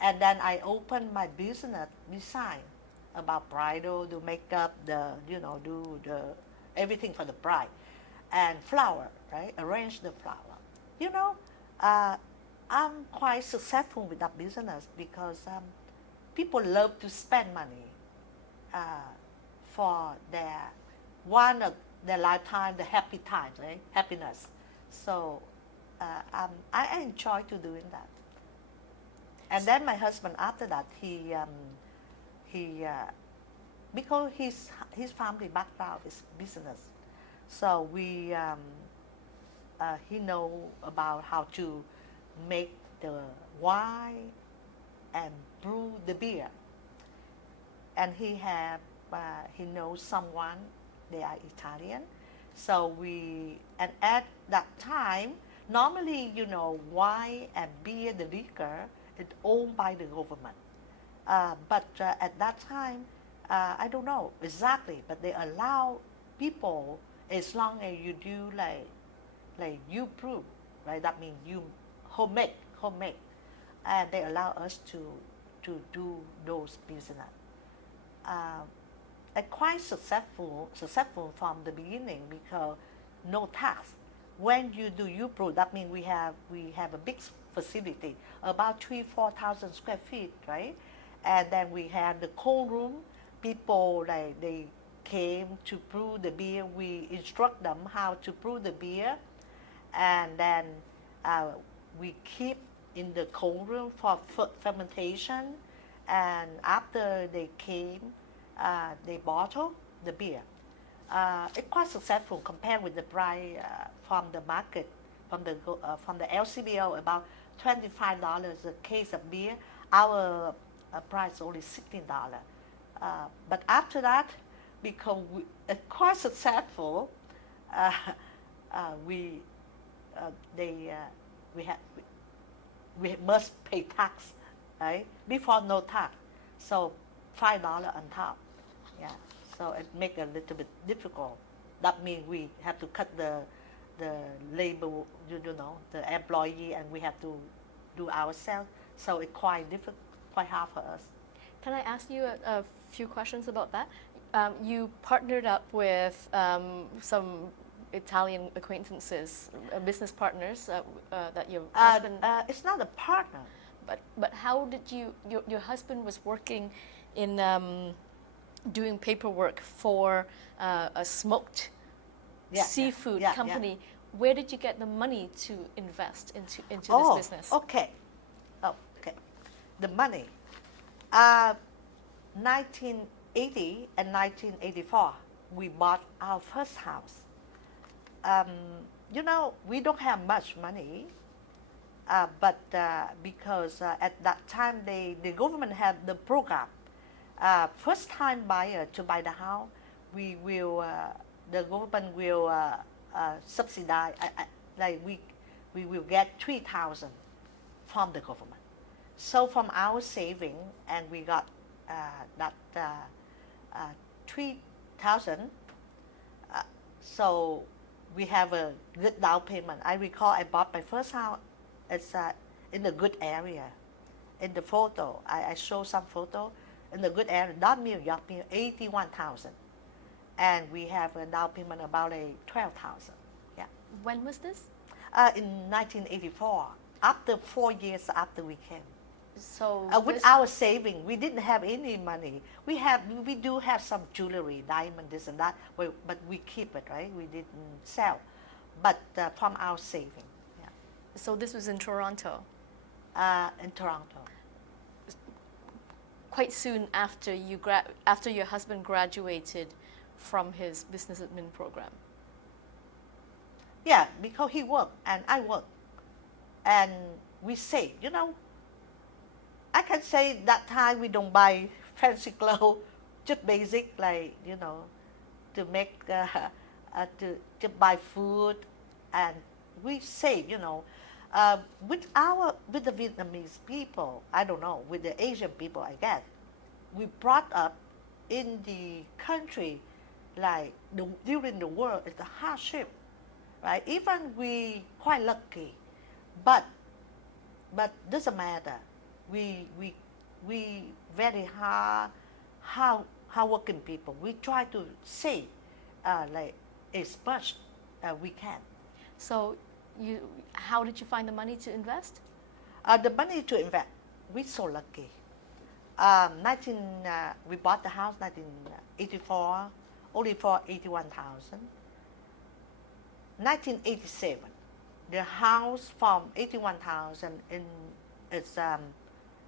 And then I opened my business design about bridal, do makeup, do the everything for the bride, and flower, right? Arrange the flower. I'm quite successful with that business because people love to spend money for their lifetime, the happy times, right? Happiness. So I enjoy to doing that. And then my husband, after that, he because his family background is business, so he know about how to make the wine and brew the beer. And he knows someone, they are Italian. So and at that time, normally, wine and beer, the liquor, it's owned by the government. But at that time, I don't know exactly, but they allow people, as long as you do like you brew, right? That means you homemade, and they allow us to do those business. And quite successful from the beginning because no tax. When you do you brew, that means we have a big facility, about 3,000-4,000 square feet, right? And then we had the cold room. People they came to brew the beer. We instruct them how to brew the beer, and then we keep in the cold room for fermentation. And after they came, they bottle the beer. It's quite successful compared with the price from the market, from the LCBO, about $25 a case of beer. Our price only $16. But after that, because it's quite successful, we must pay tax, right? Before no tax, so $5 on top. Yeah, so it makes it a little bit difficult. That means we have to cut the labor, the employee, and we have to do ourselves. So it's quite difficult, quite hard for us. Can I ask you a few questions about that? You partnered up with some Italian acquaintances, business partners that your husband. It's not a partner. But how did your husband was working in doing paperwork for a smoked seafood company. Yeah. Where did you get the money to invest into this business? Okay. The money. 1980 and 1984, we bought our first house. We don't have much money, but because at that time the government had the program. First time buyer to buy the house, the government will subsidize, we will get 3,000 from the government. So from our saving, and we got that 3,000. So we have a good down payment. I recall I bought my first house. It's in a good area. In the photo, I show some photo. In the good area, not New York, 81,000, and we have a down payment about 12,000. Yeah. When was this? In 1984. After 4 years after we came. So with our saving, we didn't have any money. We do have some jewelry, diamond, this and that, but we keep it, right? We didn't sell, but from our saving. Yeah. So this was in Toronto. In Toronto. Quite soon after after your husband graduated from his business admin program. Yeah, because he worked and I worked, and we saved. I can say that time we don't buy fancy clothes, just basic, to make to buy food, and we save. With the Vietnamese people, I don't know, with the Asian people, I guess, we brought up in the country, like during the war, it's a hardship, right? Even we quite lucky, but doesn't matter. We we we very hard working people. We try to save, like as much we can. So, how did you find the money to invest? The money to invest, we so lucky. we bought the house 1984, only for 81,000. 1987, the house from 81,000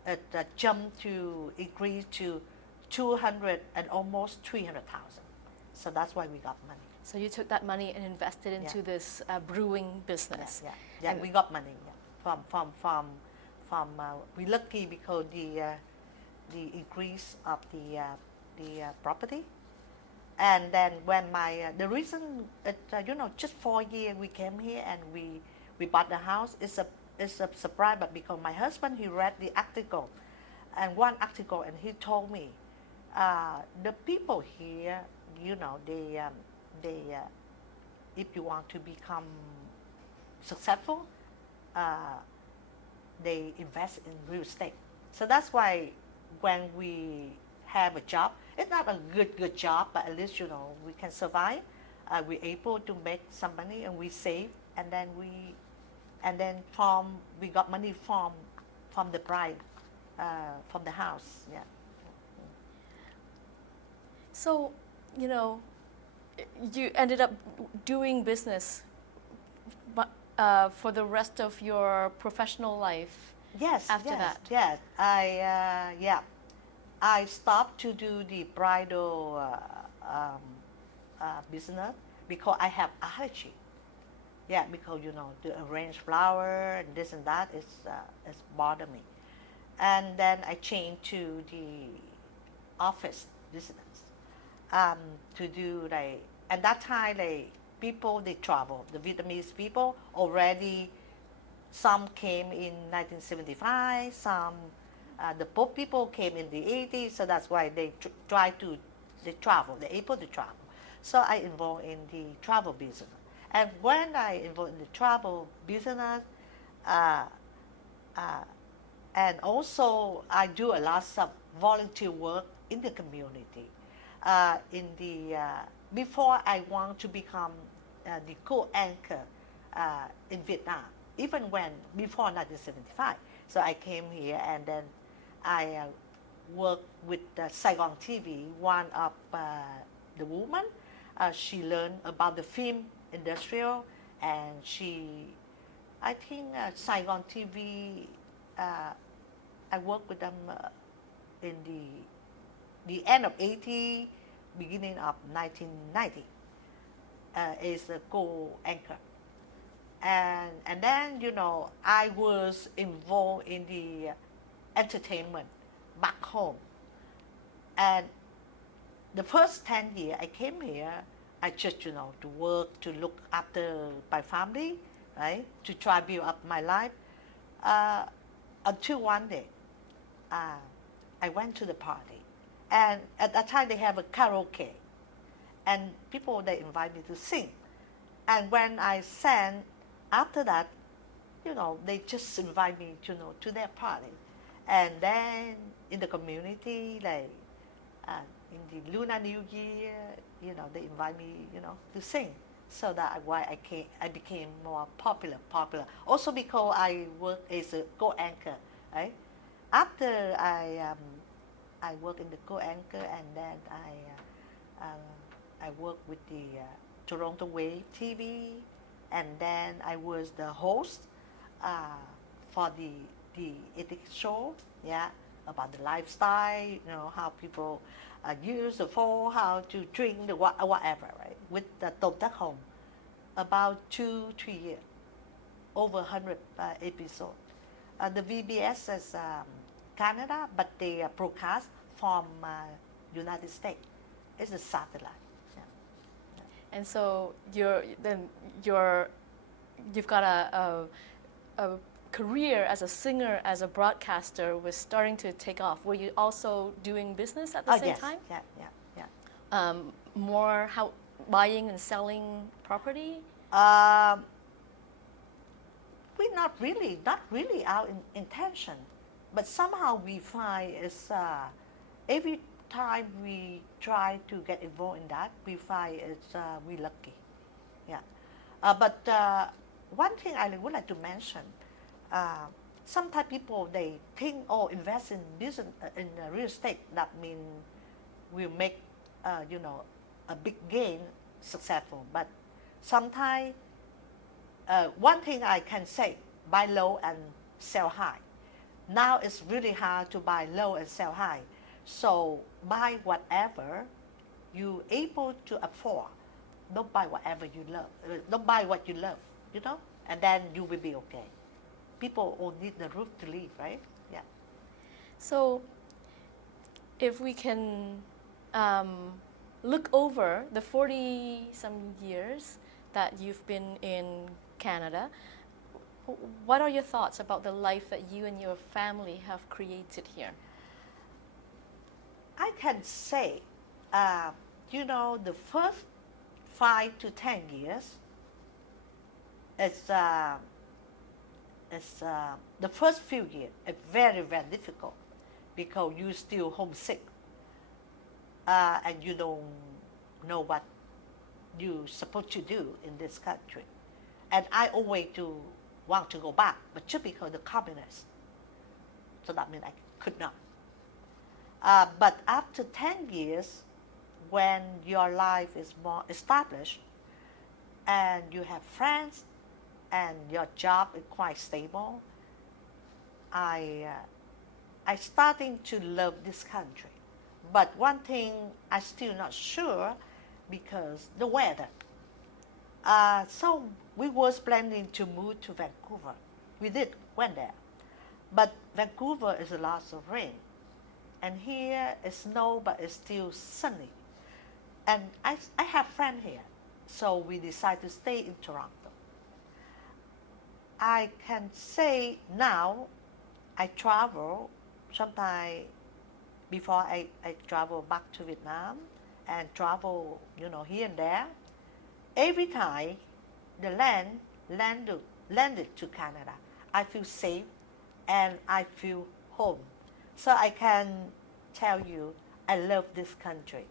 it jumped to increase to 200 and almost 300,000. So that's why we got money. So you took that money and invested into this brewing business. Yeah. And we got money from we lucky because the increase of the property. And then when the reason just 4 years we came here and we bought the house. It's a surprise, but because my husband, he read the article, and one article, and he told me the people here, they if you want to become successful, they invest in real estate. So that's why when we have a job, it's not a good job, but at least we can survive. We're able to make some money and we save, and then we got money from the bride, from the house. Yeah. So, you ended up doing business for the rest of your professional life. Yes. After that. Yes. I stopped to do the bridal business because I have allergy. Yeah, because the arranged flower and this and that is bother me. And then I changed to the office business, to do at that time people, they travel. The Vietnamese people already, some came in 1975, some the Pope people came in the 80s, so that's why they travel, they're able to travel. So I involved in the travel business. And when I involved in the travel business, and also I do a lot of volunteer work in the community. Before I want to become the co-anchor in Vietnam, even before 1975. So I came here and then I worked with Saigon TV, one of the woman. She learned about the film industrial, and I think Saigon TV, I worked with them in the end of 80, beginning of 1990, as a co-anchor. And then, I was involved in the entertainment back home. And the first 10 years I came here, I just, to work, to look after my family, right? To try to build up my life. Until one day, I went to the party. And at that time, they have a karaoke. And people, they invite me to sing. And when I sang, after that, they just invite me, to their party. And then in the community, in the Lunar New Year, they invite me, to sing. So that's why I became more popular. Also because I work as a co-anchor, right? After I work in the co-anchor, and then I work with the Toronto Wave TV, and then I was the host for the ethics show, about the lifestyle, how people use the phone, how to drink the whatever, right? With the Tom Tắc Home, about 2-3 years, over 100 episodes. The VBS is Canada, but they broadcast from United States. It's a satellite. And so you've got a career as a singer, as a broadcaster was starting to take off, were you also doing business at the same Yes, time? yeah. More how buying and selling property? Um, we not really our intention, but somehow we find it's every time we try to get involved in that, we find it's we lucky, yeah. But one thing I would like to mention, uh, sometimes people they think, oh, invest in business in real estate, that mean will make a big gain successful. But sometimes one thing I can say, buy low and sell high. Now it's really hard to buy low and sell high. So buy whatever you able to afford. Don't buy whatever you love. Don't buy what you love, and then you will be okay. People all need the roof to live, right? Yeah. So, if we can look over the 40 some years that you've been in Canada, what are your thoughts about the life that you and your family have created here? I can say, the first 5 to 10 years, it's, the first few years, it's very, very difficult because you still homesick and you don't know what you're supposed to do in this country. And I always want to go back, but just because the communists, so that means I could not. But after 10 years, when your life is more established and you have friends and your job is quite stable, I starting to love this country. But one thing I still not sure because the weather. So we was planning to move to Vancouver. We went there, but Vancouver is a lot of rain, and here is snow, but it's still sunny. And I have friends here, so we decided to stay in Toronto. I can say now, I travel sometimes before I travel back to Vietnam and travel, here and there. Every time the landed to Canada, I feel safe and I feel home. So I can tell you, I love this country.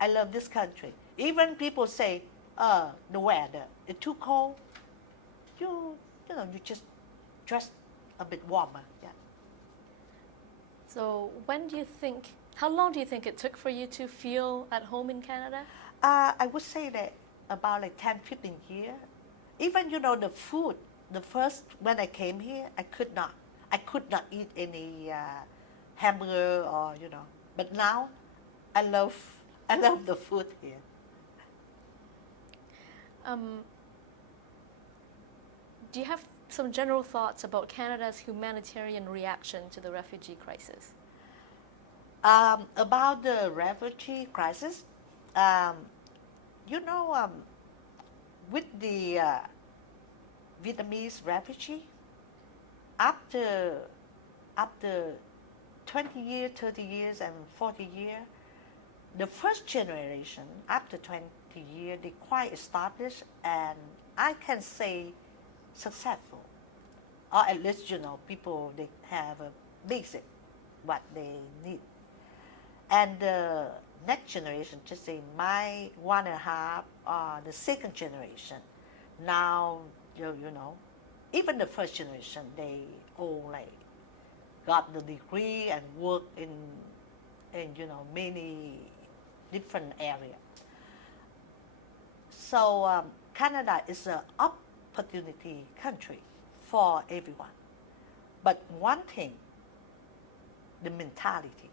I love this country. Even people say, the weather is too cold. You just dress a bit warmer. Yeah. So, how long do you think it took for you to feel at home in Canada? I would say that about like 10, 15 years. Even, the food, the first, when I came here, I could not eat any hamburger or, But now, I love the food here. Do you have some general thoughts about Canada's humanitarian reaction to the refugee crisis? About the refugee crisis, um, with the Vietnamese refugee, after 20 years, 30 years, and 40 years, the first generation, after 20 years, they quite established and I can say successful. Or at least, people, they have a basic what they need. And the next generation, just say my 1.5, the second generation, now, even the first generation, they all like got the degree and work in many different areas. So Canada is an opportunity country for everyone. But one thing, the mentality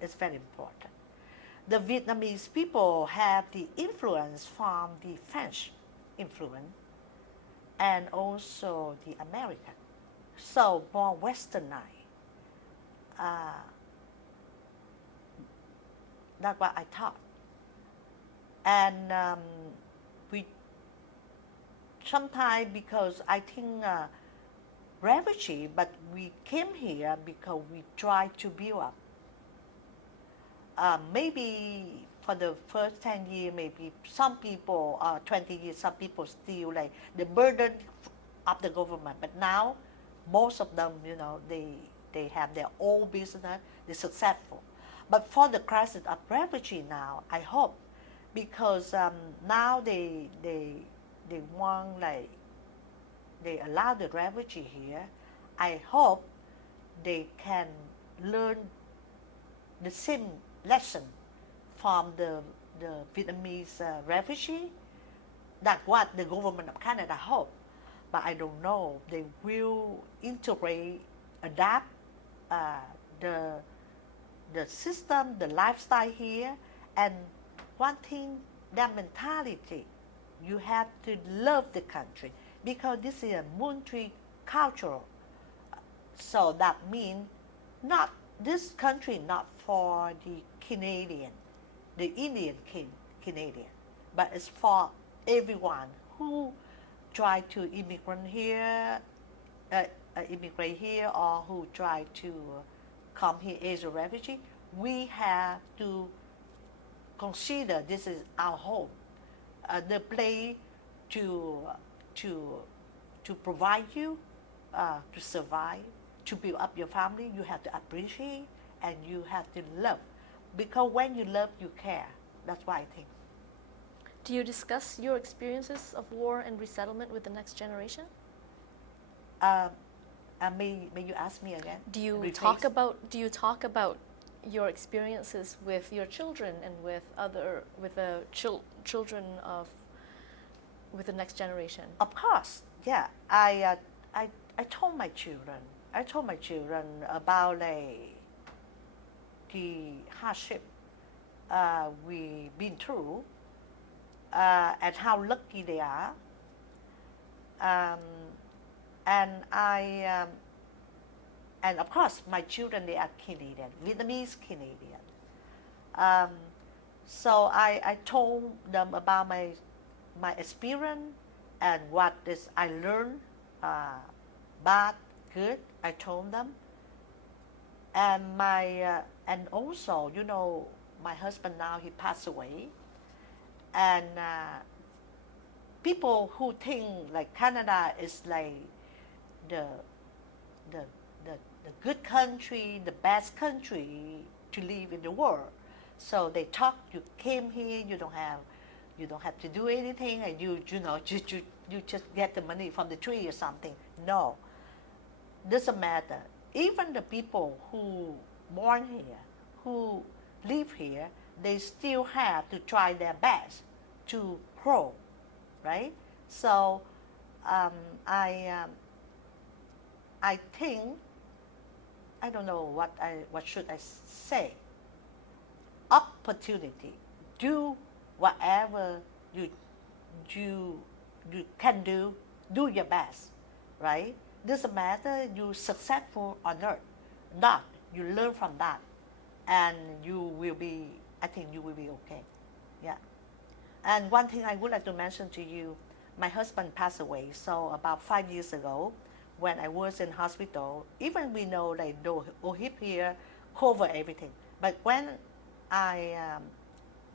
is very important. The Vietnamese people have the influence from the French influence and also the American. So more westernized. That's what I thought. And we sometimes, because I think refugee, but we came here because we tried to build up. Maybe for the first 10 years, maybe some people, 20 years, some people still like the burden of the government. But now, most of them, they have their own business, they're successful. But for the crisis of refugee now, I hope, because now they want like, they allow the refugee here, I hope they can learn the same lesson from the Vietnamese refugee. That's what the government of Canada hope. But I don't know, they will integrate, adapt the system, the lifestyle here. And one thing, that mentality, you have to love the country, because this is a multicultural. So that means not this country not for the Canadian, the Indian Canadian, but it's for everyone who try to immigrate here, or who try to come here as a refugee. We have to consider this is our home, the place to provide you, to survive, to build up your family. You have to appreciate and you have to love, because when you love, you care. That's why I think. Do you discuss your experiences of war and resettlement with the next generation? May you ask me again? Do you talk about your experiences with your children and with the children with the next generation? Of course, yeah. I told my children. About the hardship we've been through, and how lucky they are. And of course, my children, they are Canadian, Vietnamese Canadian. So I told them about my experience and what is I learned, bad, good. I told them, and and also, my husband now, he passed away, and people who think like Canada is like the good country, the best country to live in the world. So they talk, you came here, you don't have to do anything, and you just get the money from the tree or something. No, doesn't matter. Even the people who born here, who live here, they still have to try their best to grow, right? So I think, I don't know what should I say. Opportunity. Do whatever you can do. Do your best, right? Doesn't matter you successful or not. You learn from that, and I think you will be okay. Yeah. And one thing I would like to mention to you, my husband passed away. So about 5 years ago, when I was in hospital, even we know like the OHIP here cover everything. But when I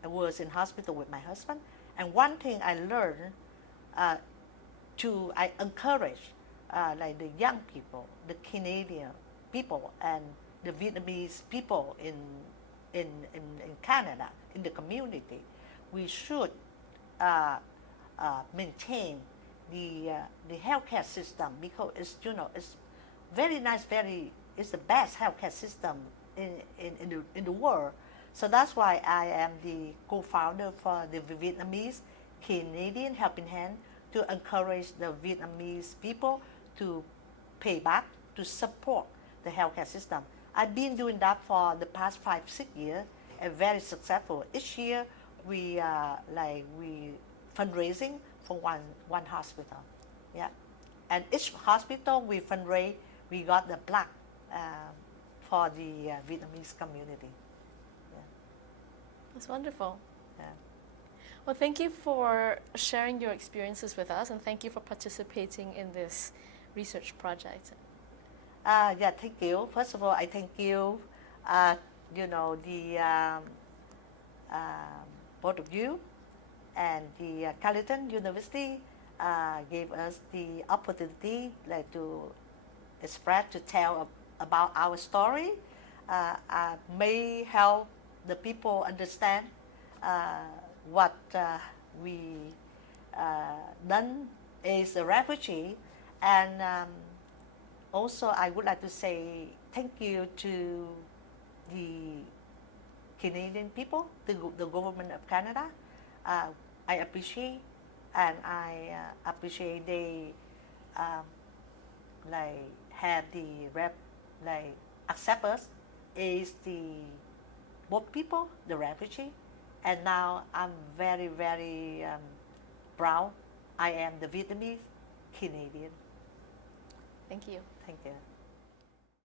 was in hospital with my husband, and one thing I learned, I encourage like the young people, the Canadian people, and the Vietnamese people in Canada, in the community. We should maintain the healthcare system, because it's very nice, it's the best healthcare system in the world. So that's why I am the co-founder for the Vietnamese Canadian Helping Hand, to encourage the Vietnamese people to pay back, to support the healthcare system. I've been doing that for the past 5-6 years, and very successful. Each year we fundraising for one hospital, yeah. And each hospital we fundraise, we got the plaque for the Vietnamese community. Yeah. That's wonderful. Yeah. Well, thank you for sharing your experiences with us, and thank you for participating in this research project. Yeah, thank you. First of all, I thank you, you know, the both of you and the Carleton University gave us the opportunity like to spread, to tell about our story, may help the people understand what we done as a refugee. And also I would like to say thank you to the Canadian people, the government of Canada. I appreciate, and I appreciate they like had the rep, like accept us as the both people, the refugee. And now I'm very, very proud. I am the Vietnamese Canadian. Thank you. Thank you.